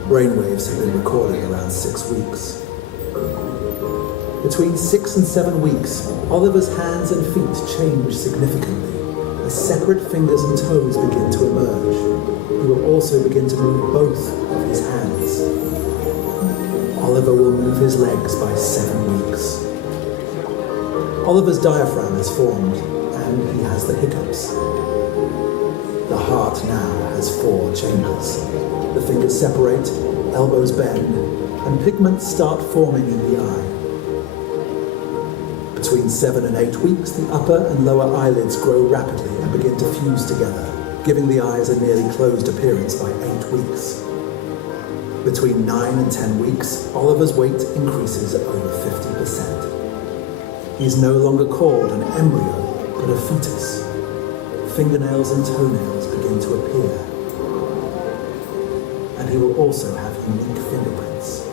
Brainwaves have been recorded around 6 weeks. Between 6 and 7 weeks, Oliver's hands and feet change significantly as separate fingers and toes begin to emerge. He will also begin to move both of his hands. Oliver will move his legs by 7 weeks. Oliver's diaphragm has formed and he has the hiccups. The heart now has 4 chambers. The fingers separate, elbows bend, and pigments start forming in the eye. Between 7 and 8 weeks, the upper and lower eyelids grow rapidly and begin to fuse together, giving the eyes a nearly closed appearance by 8 weeks. Between 9 and 10 weeks, Oliver's weight increases over 50%. He is no longer called an embryo, but a fetus. Fingernails and toenails begin to appear. And he will also have unique fingerprints.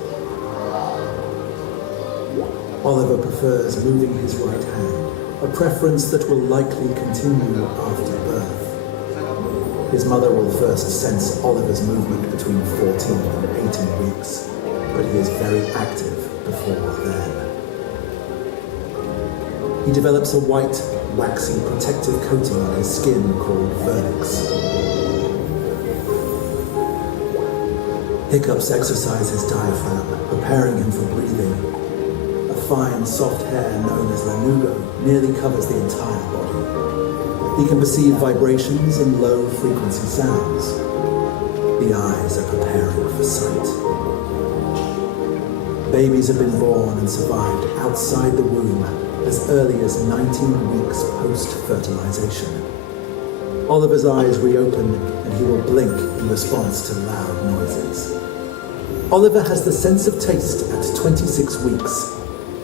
Oliver prefers moving his right hand, a preference that will likely continue after birth. His mother will first sense Oliver's movement between 14 and 18 weeks, but he is very active before then. He develops a white, waxy protective coating on his skin called vernix. Hiccups exercise his diaphragm, preparing him for breathing. Fine, soft hair known as lanugo nearly covers the entire body. He can perceive vibrations and low-frequency sounds. The eyes are preparing for sight. Babies have been born and survived outside the womb as early as 19 weeks post-fertilization. Oliver's eyes reopen and he will blink in response to loud noises. Oliver has the sense of taste at 26 weeks,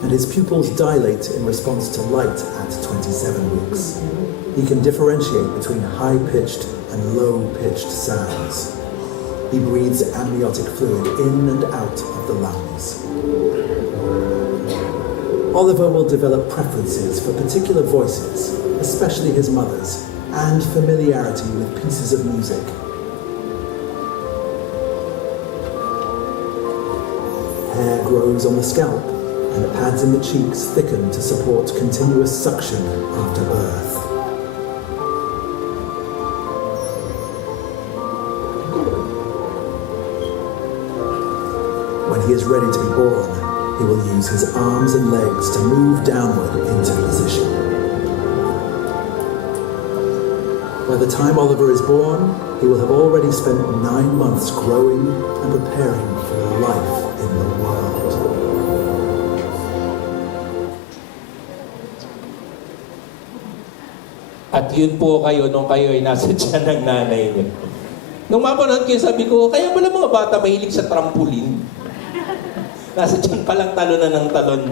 and his pupils dilate in response to light at 27 weeks. He can differentiate between high-pitched and low-pitched sounds. He breathes amniotic fluid in and out of the lungs. Oliver will develop preferences for particular voices, especially his mother's, and familiarity with pieces of music. Hair grows on the scalp, and the pads in the cheeks thicken to support continuous suction after birth. When he is ready to be born, he will use his arms and legs to move downward into position. By the time Oliver is born, he will have already spent 9 months growing and preparing for life in the world. At yun po kayo nung kayo ay nasa tiyan ng nanay niyo. Nung mapanood kayo, sabi ko, kaya pala mga bata mahilig sa trampoline. Nasa tiyan pa lang talon na ng talon.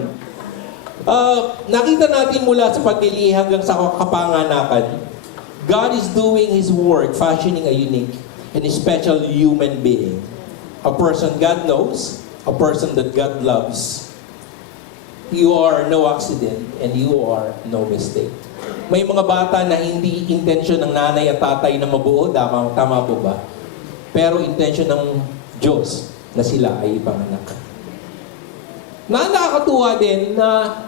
Nakita natin mula sa paglilihi hanggang sa kapanganakan, God is doing His work, fashioning a unique and a special human being. A person God knows, a person that God loves. You are no accident and you are no mistake. May mga bata na hindi intensyon ng nanay at tatay na mabuo, tama po ba? Pero intensyon ng Diyos na sila ay ipanganak. Nakakatuwa din na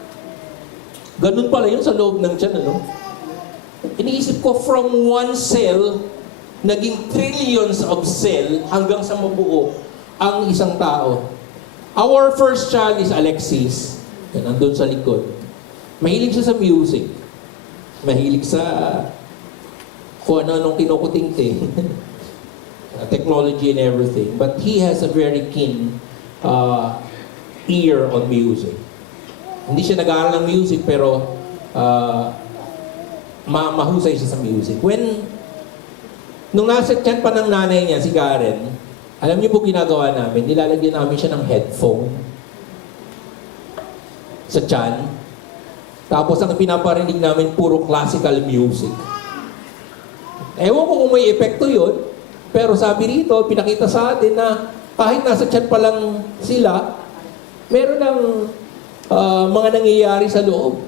ganun pala yun sa loob ng tiyan, ano? Iniisip ko, from one cell, naging trillions of cell hanggang sa mabuo ang isang tao. Our first child is Alexis. Yan, nandun sa likod. Mahilig siya sa music. Mahilig sa kung ano-anong kinukuting-ting. Technology and everything. But he has a very keen ear on music. Hindi siya nag-aaral ng music, pero mahusay siya sa music. Nung nasa tiyan pa ng nanay niya, si Karen, alam niyo po ginagawa namin, nilalagyan namin siya ng headphone sa tiyan. Tapos ang pinaparinig namin, puro classical music. Ewan ko kung may epekto yun, pero sabi rito, pinakita sa atin na kahit nasa tiyan pa lang sila, meron ng mga nangyayari sa loob.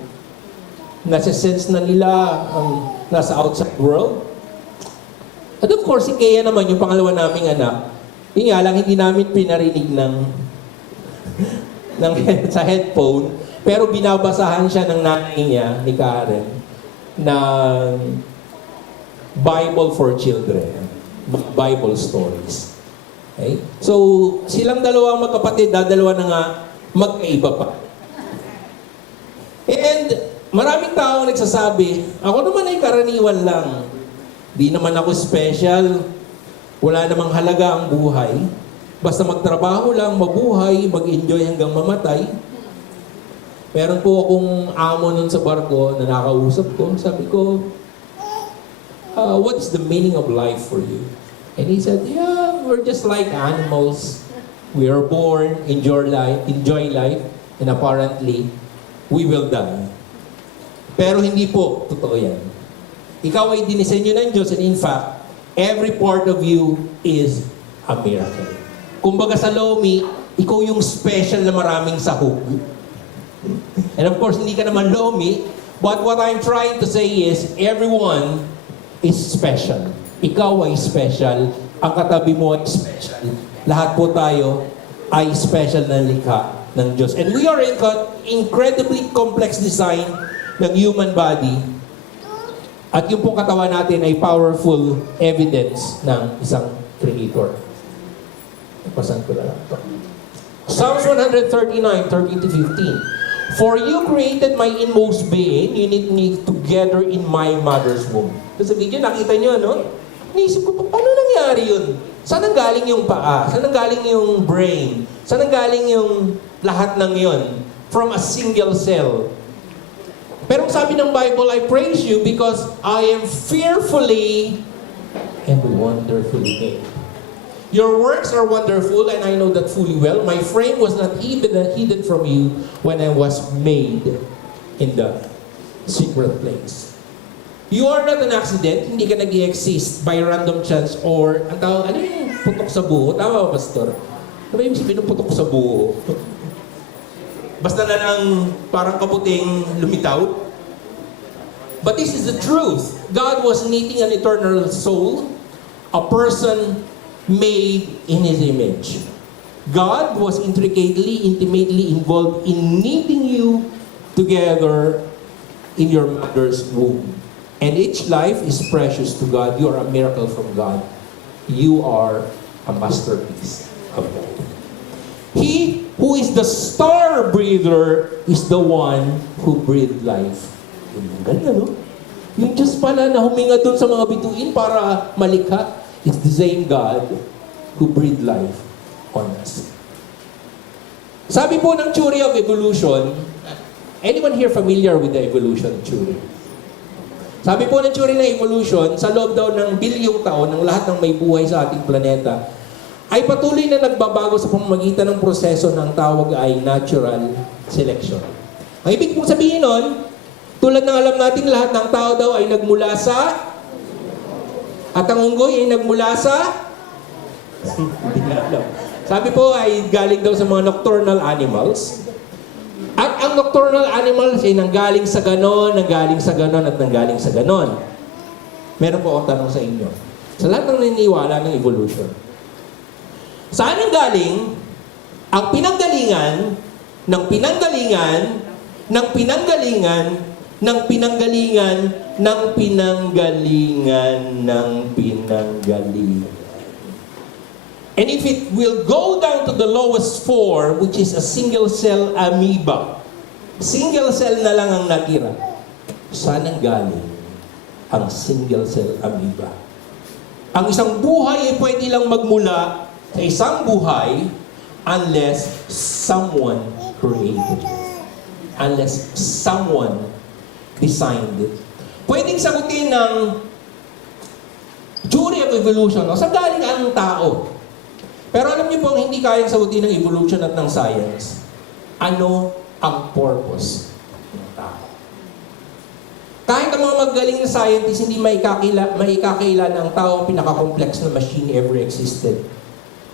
Nasa-sense na nila ang nasa outside world. At of course, si Kea naman, yung pangalawa naming anak, yun nga lang, hindi namin pinarinig sa headphone, pero binabasahan siya ng nanay niya, ni Karen, ng Bible for Children, Bible stories. Okay? So, silang dalawang magkapatid, dadalawa na nga, magkaiba pa. And maraming tao nagsasabi, ako naman ay karaniwan lang. Di naman ako special. Wala namang halaga ang buhay. Basta magtrabaho lang, mabuhay, mag-enjoy hanggang mamatay. Meron po akong amo nun sa barko na nakausap ko. Sabi ko, what is the meaning of life for you? And he said, yeah, we're just like animals. We are born, enjoy life, and apparently, we will die. Pero hindi po totoo yan. Ikaw ay dinisenyo ng Diyos, and in fact, every part of you is a miracle. Kumbaga sa Lomi, ikaw yung special na maraming sahog. And of course, hindi ka naman Lomi, but what I'm trying to say is, everyone is special. Ikaw ay special, ang katabi mo ay special. Lahat po tayo ay special na likha ng Diyos. And we are in incredibly complex design ng human body. At yung pong katawan natin ay powerful evidence ng isang creator. Pasan ko na lang ito. Psalms 139, 13-15. For you created my inmost being, you knit me together in my mother's womb. So sa video, nakita nyo, no? Naisip ko, paano nangyari yun? Saan ang galing yung paa? Saan ang galing yung brain? Saan ang galing yung lahat ng yun? From a single cell. Pero sabi ng Bible, I praise you because I am fearfully and wonderfully made. Your works are wonderful, and I know that fully well. My frame was not hidden from you when I was made in the secret place. You are not an accident. Hindi ka nag-exist by random chance or, ano yung putok sa buho? Tama ba, Pastor? Ano yung sabihin ng putok sa buho? Basta na lang parang kaputing lumitaw. But this is the truth. God was knitting an eternal soul, a person made in His image. God was intimately involved in knitting you together in your mother's womb. And each life is precious to God. You are a miracle from God. You are a masterpiece of God. He who is the star breather is the one who breathed life. Yung ganda, no? Yung Diyos pala na huminga dun sa mga bituin para malikha, it's the same God who breathed life on us. Sabi po ng theory of evolution, anyone here familiar with the evolution theory? Sabi po ng theory ng evolution, sa loob daw ng bilyong taon, ng lahat ng may buhay sa ating planeta, ay patuloy na nagbabago sa pamamagitan ng proseso ng tawag ay natural selection. Ang ibig pong sabihin nun, tulad ng alam nating lahat ng tao daw ay nagmula sa at ang unggoy ay nagmula sa hindi na alam. Sabi po ay galing daw sa mga nocturnal animals. At ang nocturnal animals ay nanggaling sa ganon, nanggaling sa ganon, at nanggaling sa ganon. Meron po akong tanong sa inyo. Sa lahat ng naniniwala ng evolution, saan ang galing ang pinanggalingan ng pinanggalingan ng pinanggalingan ng pinanggalingan ng pinanggalingan ng pinanggalingan? And if it will go down to the lowest form, which is a single cell amoeba, single cell na lang ang natira, saan ang galing ang single cell amoeba? Ang isang buhay ay pwede lang magmula sa isang buhay unless someone created it. Unless someone designed it. Pwedeng sagutin ng theory of evolution, no? Saan galing ang tao? Pero alam niyo po, hindi kayang sagutin ng evolution at ng science. Ano ang purpose ng tao? Kahit ang mga magaling na scientists, hindi maikakailan ang tao ang pinaka-complex na machine ever existed.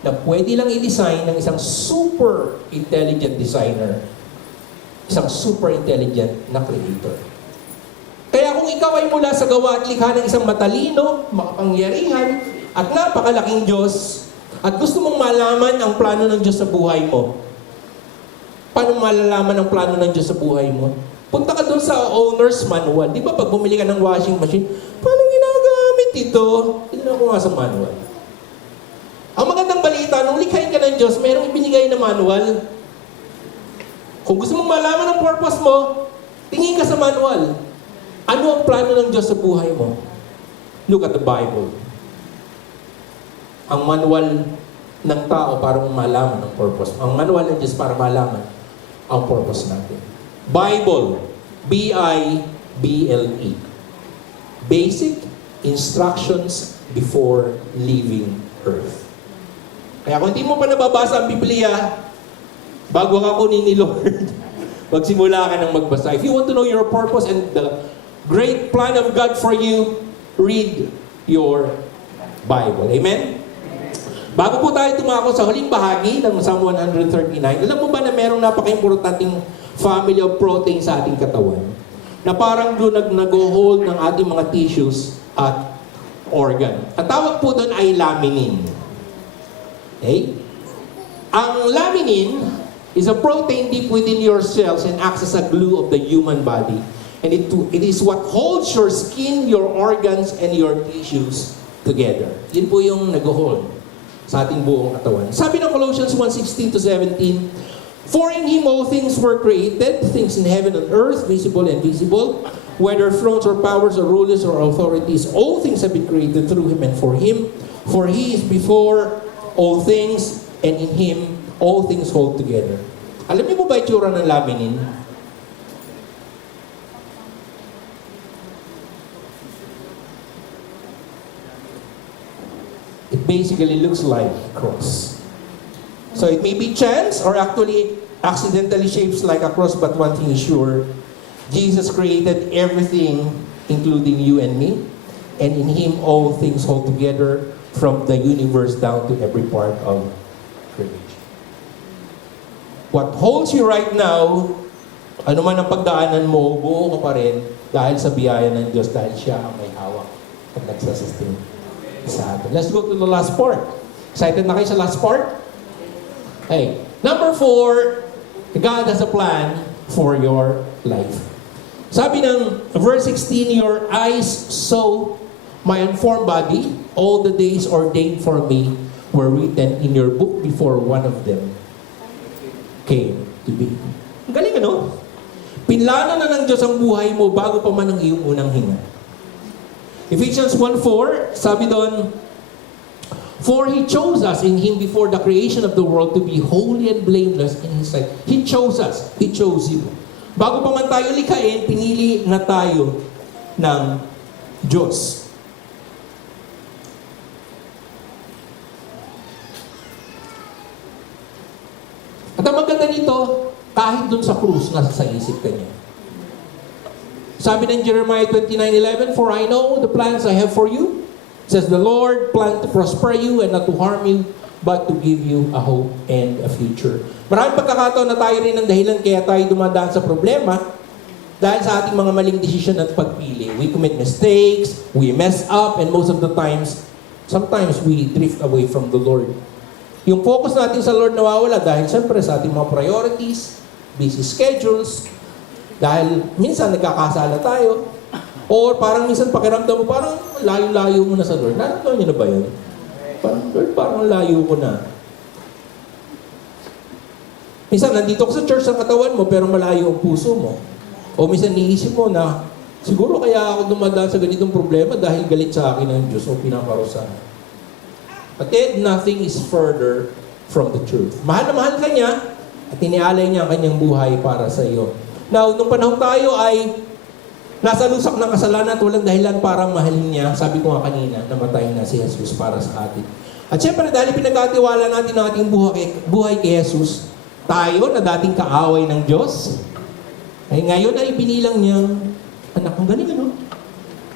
Na pwede lang i-design ng isang super intelligent designer, isang super intelligent na creator. Kaya kung ikaw ay mula sa gawa at likha ng isang matalino, makapangyarihan, at napakalaking Diyos, at gusto mong malaman ang plano ng Diyos sa buhay mo, paano malalaman ang plano ng Diyos sa buhay mo? Punta ka doon sa owner's manual. Di ba pag bumili ka ng washing machine, paano ginagamit ito? Tignan ko nga sa manual. Ang magandang balita, nung likhain ka ng Diyos, mayroong ibinigay na manual. Kung gusto mong malaman ang purpose mo, tingin ka sa manual. Ano ang plano ng Diyos sa buhay mo? Look at the Bible. Ang manual ng tao para malaman ang purpose. Ang manual ng Diyos para malaman ang purpose natin. Bible. B-I-B-L-E. Basic Instructions Before Leaving Earth. Kaya kung hindi mo pa nababasa ang Biblia, bago ka kunin ni Lord, magsimula ka ng magbasa. If you want to know your purpose and the great plan of God for you, read your Bible. Amen? Bago po tayo tumako sa huling bahagi ng Psalm 139, alam mo ba na merong napaka-importanting family of protein sa ating katawan? Na parang doon nag-hold ng ating mga tissues at organ. Ang tawag po doon ay laminin. Okay? Ang laminin is a protein deep within your cells and acts as a glue of the human body. And it is what holds your skin, your organs, and your tissues together. Yun po yung nag-hold sa ating buong katawan. Sabi ng Colossians 1:16-17, "For in Him all things were created, things in heaven and earth, visible and invisible, whether thrones or powers or rulers or authorities, all things have been created through Him and for Him. For He is before all things, and in Him all things hold together." Alam niyo po ba itsura ng laminin? It basically looks like a cross. So it may be chance or actually accidentally shaped like a cross, but one thing is sure, Jesus created everything, including you and me, and in Him all things hold together, from the universe down to every part of creation. What holds you right now, ano man ang pagdaanan mo, buo ka pa rin dahil sa biyaya ng Diyos, dahil siya ang may hawak at nagsasustain sa atin. Let's go to the last part. Excited na kayo sa last part? Okay. Number 4, God has a plan for your life. Sabi ng verse 16, "Your eyes saw my unformed body, all the days ordained for me were written in your book before one of them came to be." Ang galing, ano? Pinlano na ng Diyos ang buhay mo bago pa man ang iyong unang hinga. Ephesians 1:4, sabi doon, "For He chose us in Him before the creation of the world to be holy and blameless in His sight." He chose us. He chose you. Bago pa man tayo likhain, pinili na tayo ng Diyos. Kristo, kahit dun sa krus, nasa sa isip ka niya. Sabi ng Jeremiah 29:11, "For I know the plans I have for you, says the Lord, plan to prosper you and not to harm you, but to give you a hope and a future." Maraming pagkakataon na tayo rin ang dahilan kaya tayo dumadaan sa problema dahil sa ating mga maling desisyon at pagpili. We commit mistakes, we mess up, and most of the times, sometimes we drift away from the Lord. Yung focus natin sa Lord nawawala dahil siyempre sa ating mga priorities, busy schedules, dahil minsan nagkakasala tayo, or parang minsan pakiramdam mo, parang layo-layo mo na sa Lord. Naramdaman niyo na ba yun? Parang, Lord, parang layo ko na. Minsan, nandito ko sa church ang katawan mo, pero malayo ang puso mo. O minsan, niisip mo na, siguro kaya ako dumadaan sa ganitong problema dahil galit sa akin ng Diyos o pinaparusahan. But then, nothing is further from the truth. Mahal na mahal ka niya, at inialay niya ang kanyang buhay para sa iyo. Now, nung panahon tayo ay nasa lusak ng kasalanan at walang dahilan para mahalin niya, sabi ko nga kanina, namatay na si Jesus para sa atin. At syempre, dahil pinagkatiwala natin ang ating buhay kay Jesus, tayo na dating kaaway ng Diyos, ay ngayon ay binilang niyang, anak, ang galing ano?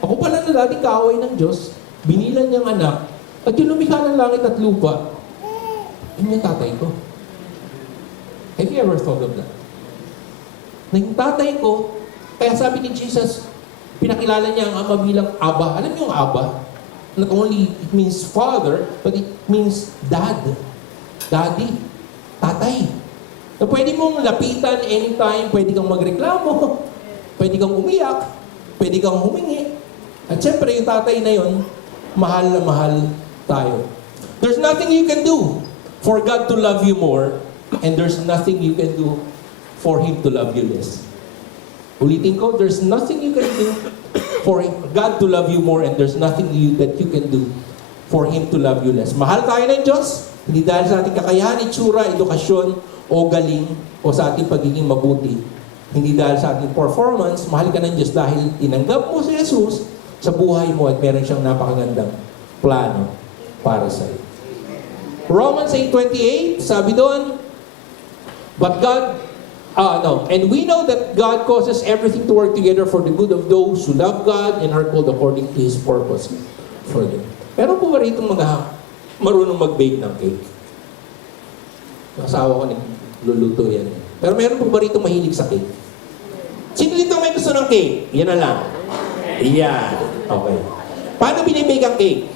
Ako pala na dating kaaway ng Diyos, binilang niyang anak, at yung lumikha ng langit at lupa, yun yung tatay ko. Have you ever thought of that? Na yung tatay ko, kaya sabi ni Jesus, pinakilala niya ang ama bilang Aba. Alam niyo yung Aba? Not only it means father, but it means dad. Daddy. Tatay. Na pwede mong lapitan anytime, pwede kang magreklamo, pwede kang umiyak, pwede kang humingi. At syempre, yung tatay na yon, mahal na mahal tayo. There's nothing you can do for God to love you more, and there's nothing you can do for Him to love you less. Ulitin ko, there's nothing you can do for God to love you more, and there's nothing that you can do for Him to love you less. Mahal tayo ng Diyos, hindi dahil sa ating kakayahan, itsura, edukasyon, o galing, o sa ating pagiging mabuti. Hindi dahil sa ating performance, mahal ka ng Diyos dahil tinanggap mo si Jesus sa buhay mo at meron siyang napakagandang plano para sa iyo. Romans 8:28, sabi doon, but God, and we know that God causes everything to work together for the good of those who love God and are called according to His purpose for them. Pero po ba rito mga marunong mag-bake ng cake? Yung asawa ko nagluluto yan. Pero meron po ba rito mahilig sa cake? Sino dito may gusto ng cake? Yan na lang. Yan. Okay. Paano binibake ang cake?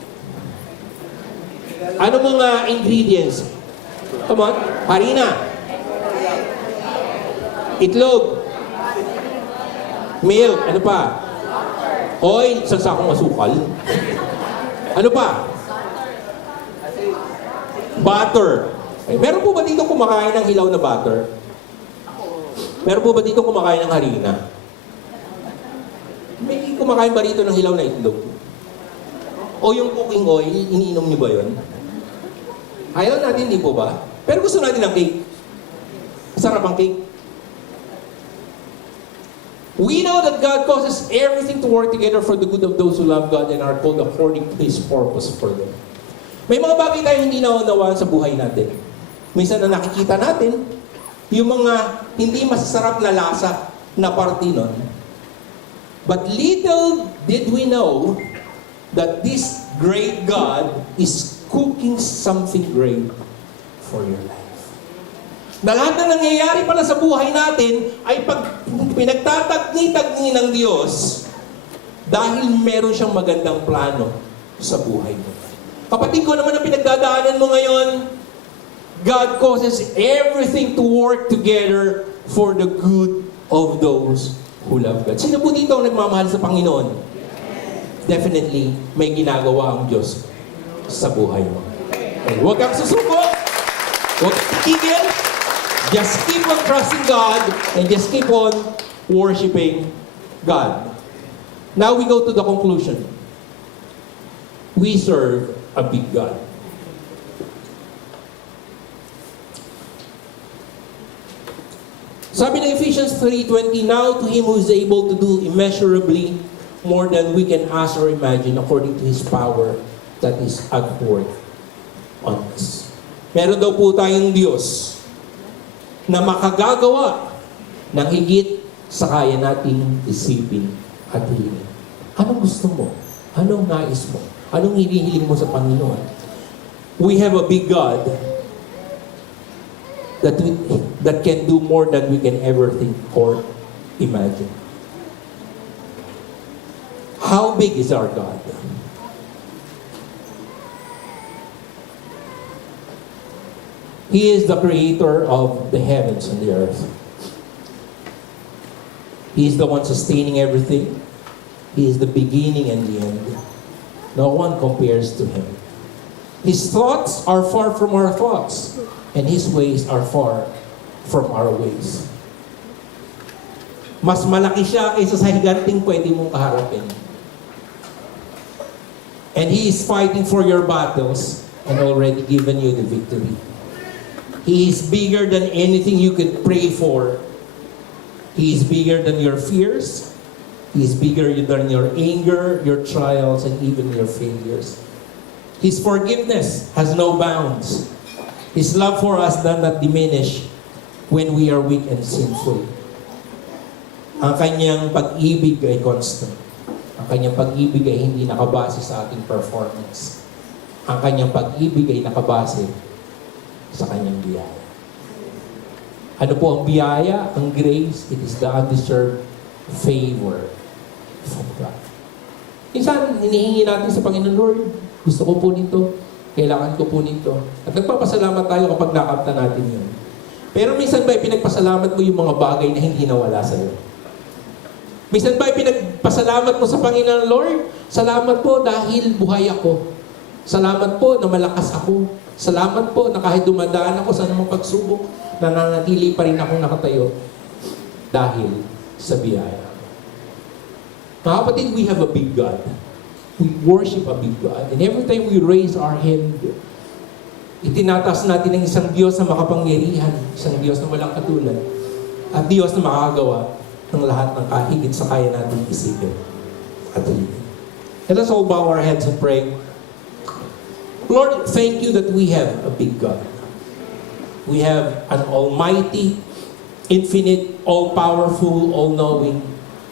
Ano mga ingredients? Come on. Harina. Itlog. Milk. Ano pa? Oil. Isang sakong masukal. Ano pa? Butter. Okay. Meron po ba dito kumakain ng hilaw na butter? Meron po ba dito kumakain ng harina? May kumakain ba rito ng hilaw na itlog? O yung cooking oil, iniinom niyo ba yun? Ayaw natin, di po ba? Pero gusto natin ng cake. Sarap ang cake. We know that God causes everything to work together for the good of those who love God and are called according to His purpose for them. May mga bagay tayo hindi naunawaan sa buhay natin. Minsan na nakikita natin, yung mga hindi masasarap na lasa na parte nun. But little did we know that this great God is cooking something great for your life. Na lahat na nangyayari pala sa buhay natin ay pag pinagtatagni-tagni ng Diyos dahil meron siyang magandang plano sa buhay mo. Kapatid ko naman ang pinagdadaanan mo ngayon, God causes everything to work together for the good of those who love God. Sino po dito ang nagmamahal sa Panginoon? Definitely, may ginagawa ang Diyos sa buhay mo. Okay, huwag kang susuko. Huwag kang titigil. Just keep on trusting God and just keep on worshiping God. Now we go to the conclusion. We serve a big God. Sabi ng Ephesians 3:20, now to Him who is able to do immeasurably more than we can ask or imagine according to His power that is at work on us. Meron daw po tayong Diyos na makagagawa ng higit sa kaya nating isipin at hilingin. Anong gusto mo? Anong nais mo? Anong hinihiling mo sa Panginoon? We have a big God that can do more than we can ever think or imagine. How big is our God? He is the creator of the heavens and the earth. He is the one sustaining everything. He is the beginning and the end. No one compares to Him. His thoughts are far from our thoughts, and His ways are far from our ways. Mas malaki siya kaysa sa higanting pwede mong kaharapin. And He is fighting for your battles and already given you the victory. He is bigger than anything you could pray for. He is bigger than your fears. He is bigger than your anger, your trials, and even your failures. His forgiveness has no bounds. His love for us does not diminish when we are weak and sinful. Ang kanyang pag-ibig ay constant. Ang kanyang pag-ibig ay hindi nakabase sa ating performance. Ang kanyang pag-ibig ay nakabase sa kanyang biyaya. Ano po ang biyaya? Ang grace, it is the undeserved favor from God. Minsan, hinihingi natin sa Panginoon, Lord, gusto ko po nito, kailangan ko po nito. At nagpapasalamat tayo kapag nakapta natin yun. Pero minsan ba, pinagpasalamat mo yung mga bagay na hindi nawala sa'yo? Minsan ba, pinagpasalamat mo sa Panginoon, Lord, salamat po dahil buhay ako. Salamat po na malakas ako. Salamat po na kahit dumadaan ako sa anumang pagsubok, nananatili pa rin akong nakatayo dahil sa biyaya. Mga kapatid, we have a big God. We worship a big God. And every time we raise our hand, itinatas natin ang isang Diyos na makapangyarihan, isang Diyos na walang katulad, at Diyos na makakagawa ng lahat ng kahigit sa kaya natin isipin at hilingin. Let us all bow our heads and pray. Lord, thank you that we have a big God. We have an almighty, infinite, all-powerful, all-knowing,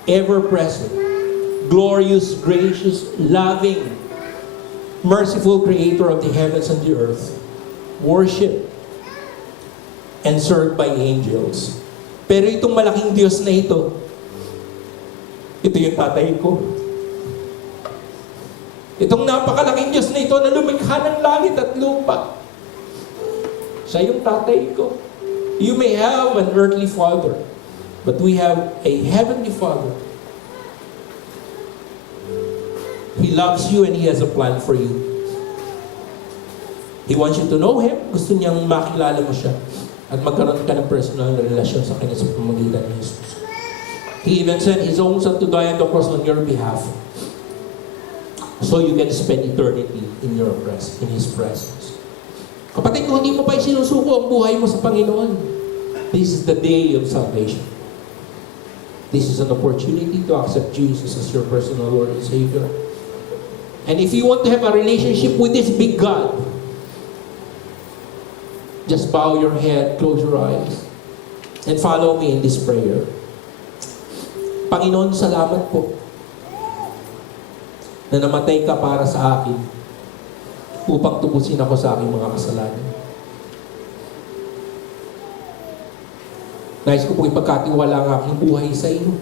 ever-present, glorious, gracious, loving, merciful Creator of the heavens and the earth, worship and served by angels. Pero itong malaking Diyos na ito yung tatay ko. Itong napakalaking Diyos na ito na lumikha ng langit at lupa. Siya yung tatay ko. You may have an earthly father, but we have a heavenly Father. He loves you and He has a plan for you. He wants you to know Him. Gusto niyang makilala mo siya at magkaroon ka ng personal na relasyon sa Kanya sa pamamagitan ni Jesus. He even sent His own Son to die on the cross on your behalf, so you can spend eternity in His presence. Kapatid, kung hindi mo pa isinusuko ang buhay mo sa Panginoon, this is the day of salvation. This is an opportunity to accept Jesus as your personal Lord and Savior. And if you want to have a relationship with this big God, just bow your head, close your eyes, and follow me in this prayer. Panginoon, salamat po na namatay ka para sa akin upang tubusin ako sa aking mga kasalanan. Nais ko po ipagkatiwala ang aking buhay sa iyo,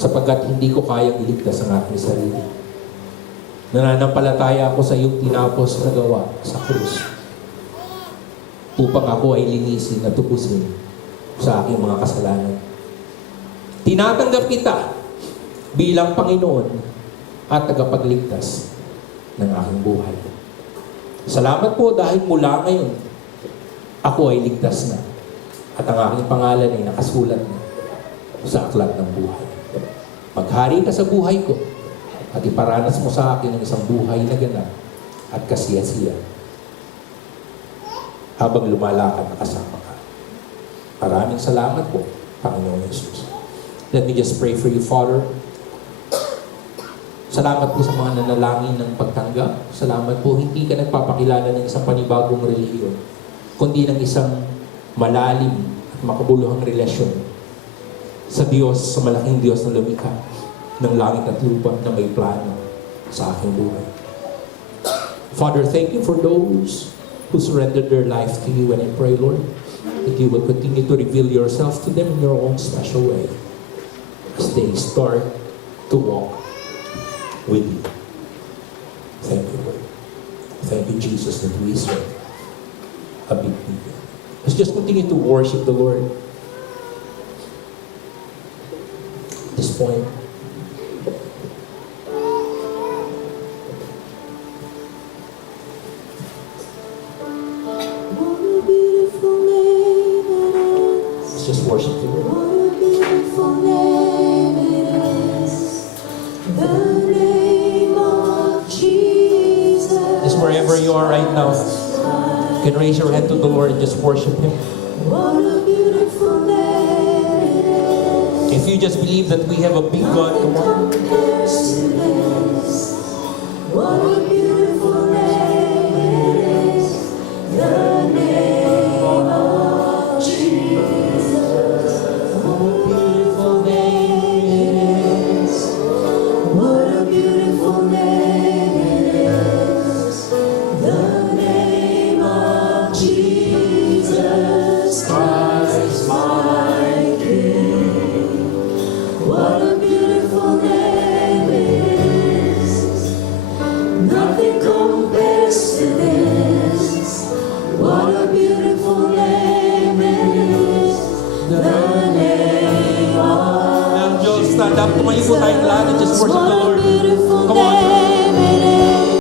sapagkat hindi ko kayang iligtas ang aking sarili. Nananampalataya ako sa iyong tinapos na gawa sa krus upang ako ay linisin at tubusin sa aking mga kasalanan. Tinatanggap kita bilang Panginoon at tagapagligtas ng aking buhay. Salamat po dahil mula ngayon, ako ay ligtas na at ang aking pangalan ay nakasulat na sa aklat ng buhay. Maghari ka sa buhay ko at iparanas mo sa akin ang isang buhay na ganap at kasiyasiya habang lumalakad na kasama ka. Maraming salamat po, Panginoon Jesus. Let me just pray for you, Father. Salamat po sa mga nanalangin ng pagtanggap. Salamat po, hindi ka nagpapakilala ng isang panibagong relihiyon. kundi ng isang malalim at makabuluhang relasyon sa Diyos, sa malaking Diyos na lumikha ng langit at lupa na may plano sa aking buhay. Father, thank you for those who surrendered their life to you, and I pray, Lord, that you will continue to reveal yourself to them in your own special way as they start to walk with you. Thank you, Lord. Thank you, Jesus, that we serve a big people. Let's just continue to worship the Lord. At this point, What a beautiful name it is. let's just worship the Lord. What a beautiful name it is. The name of Jesus. Just wherever you are right now, you can raise your hand to the Lord and just worship Him. What a beautiful name it is. If you just believe that we have a big God, come on. Compares to this. What a beautiful name it is. The name of Jesus. What a beautiful name it is. What a beautiful name it is. The name of Jesus Christ, my King. What a beautiful name it is. Nothing compares to this. What a beautiful name it is. The name of Ang Diyos, stand up. Tumayo po tayong lahat and just worship the What a Lord. beautiful Come on. name it is.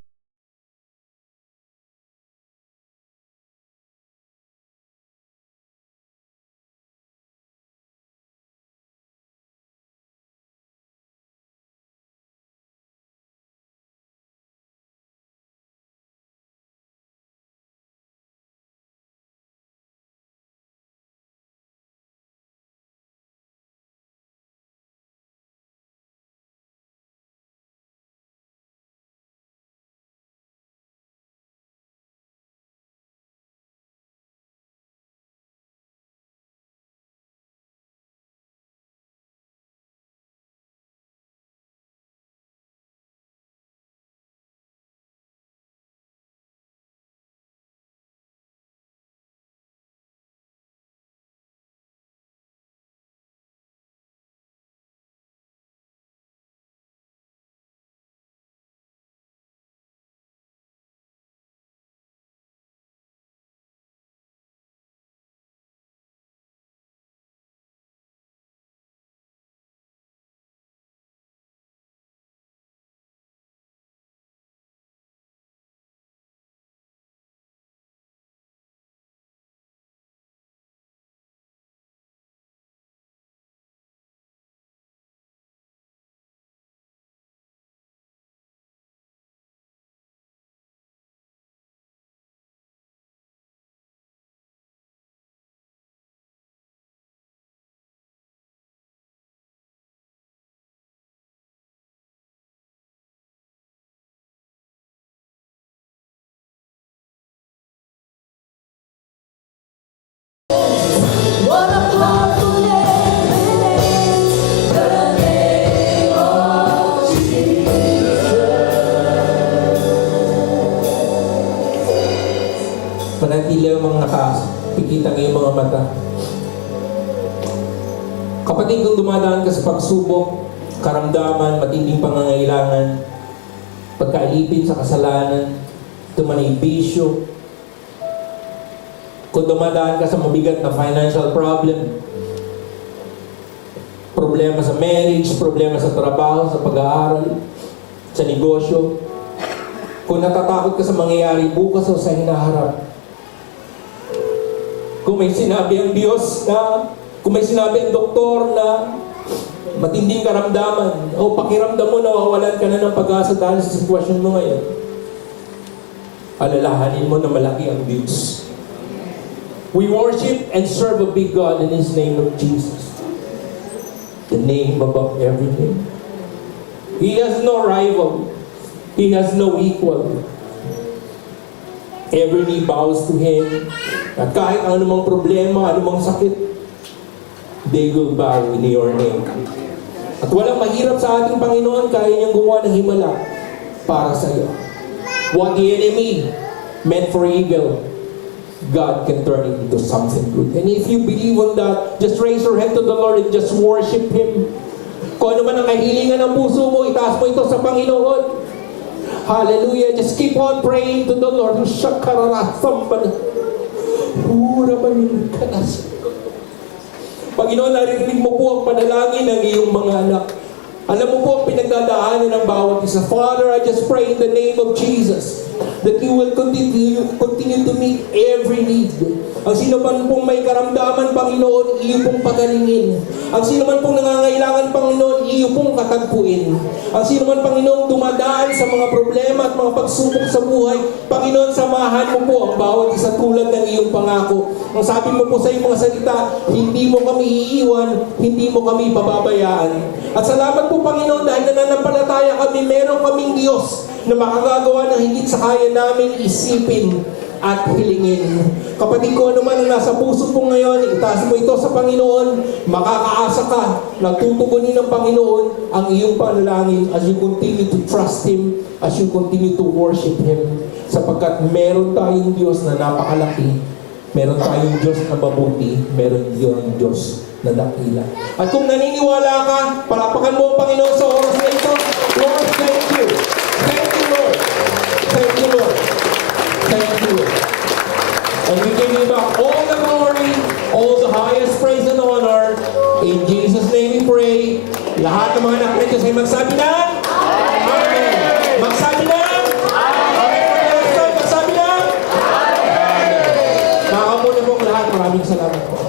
What a powerful name it is. The name of Manatili ang mga nakapikit ang iyong mga mata. Kapatid, kung dumadaan ka sa pagsubok, karamdaman, matinding pangangailangan, pagkailipin sa kasalanan, tumanay bisyo, kung dumadaan ka sa mabigat na financial problem, problema sa marriage, problema sa trabaho, sa pag-aaral, sa negosyo, kung natatakot ka sa mangyayari bukas o sa hinaharap, kung may sinabi ang Diyos na, kung may sinabi ang doktor na matinding karamdaman, o pakiramdam mo na mawawalan ka na ng pag-asa dahil sa sitwasyon mo ngayon, alalahanin mo na malaki ang Diyos. We worship and serve a big God in His name of Jesus. The name above every name. He has no rival. He has no equal. Every knee bows to Him. At kahit anumang problema, anumang sakit, they will bow in your name. At walang mahirap sa ating Panginoon, kaya niyang gumawa ng himala para sa iyo. What the enemy meant for evil, God can turn it into something good. And if you believe on that, just raise your hand to the Lord and just worship Him. Kung ano man ang kahilingan ng puso mo, itaas mo ito sa Panginoon. Hallelujah. Just keep on praying to the Lord. Panginoon, naririnig mo po ang panalangin ng iyong mga anak. Alam mo po ang pinagdadaanan ng bawat isa. Father, I just pray in the name of Jesus that you will continue to meet every need. Ang sino man pong may karamdaman, Panginoon, iyo pong pagalingin. Ang sino man pong nangangailangan, Panginoon, iyo pong katagpuin. Ang sino man, Panginoon, dumadaan sa mga problema at mga pagsubok sa buhay, Panginoon, samahan mo po ang bawat isa tulad ng iyong pangako. Ang sabi mo po sa iyong mga salita, hindi mo kami iiwan, hindi mo kami pababayaan. At salamat po, Panginoon, dahil nananampalataya kami, meron kaming Diyos na makagagawa ng higit sa kaya namin isipin at hilingin. Kapatid ko, ano man ang nasa puso po ngayon, itaas mo ito sa Panginoon, makakaasa ka na tutugunin ng Panginoon ang iyong panalangin as you continue to trust Him, as you continue to worship Him. Sapagkat meron tayong Diyos na napakalaki, meron tayong Diyos na mabuti, meron tayong Diyos na dakila. At kung naniniwala ka, palapakan mo ang Panginoon sa oras na ito. Lord, thank you. Thank you, Lord. Thank you, Lord. Thank you, Lord. And we give you back all the glory, all the highest praise and honor. In Jesus' name we pray. Lahat ng mga anak na Diyos ay magsabi na? Amen. Magsabi na? Amen. Magsabi na? Amen. Makamuna po ang lahat. Maraming salamat po.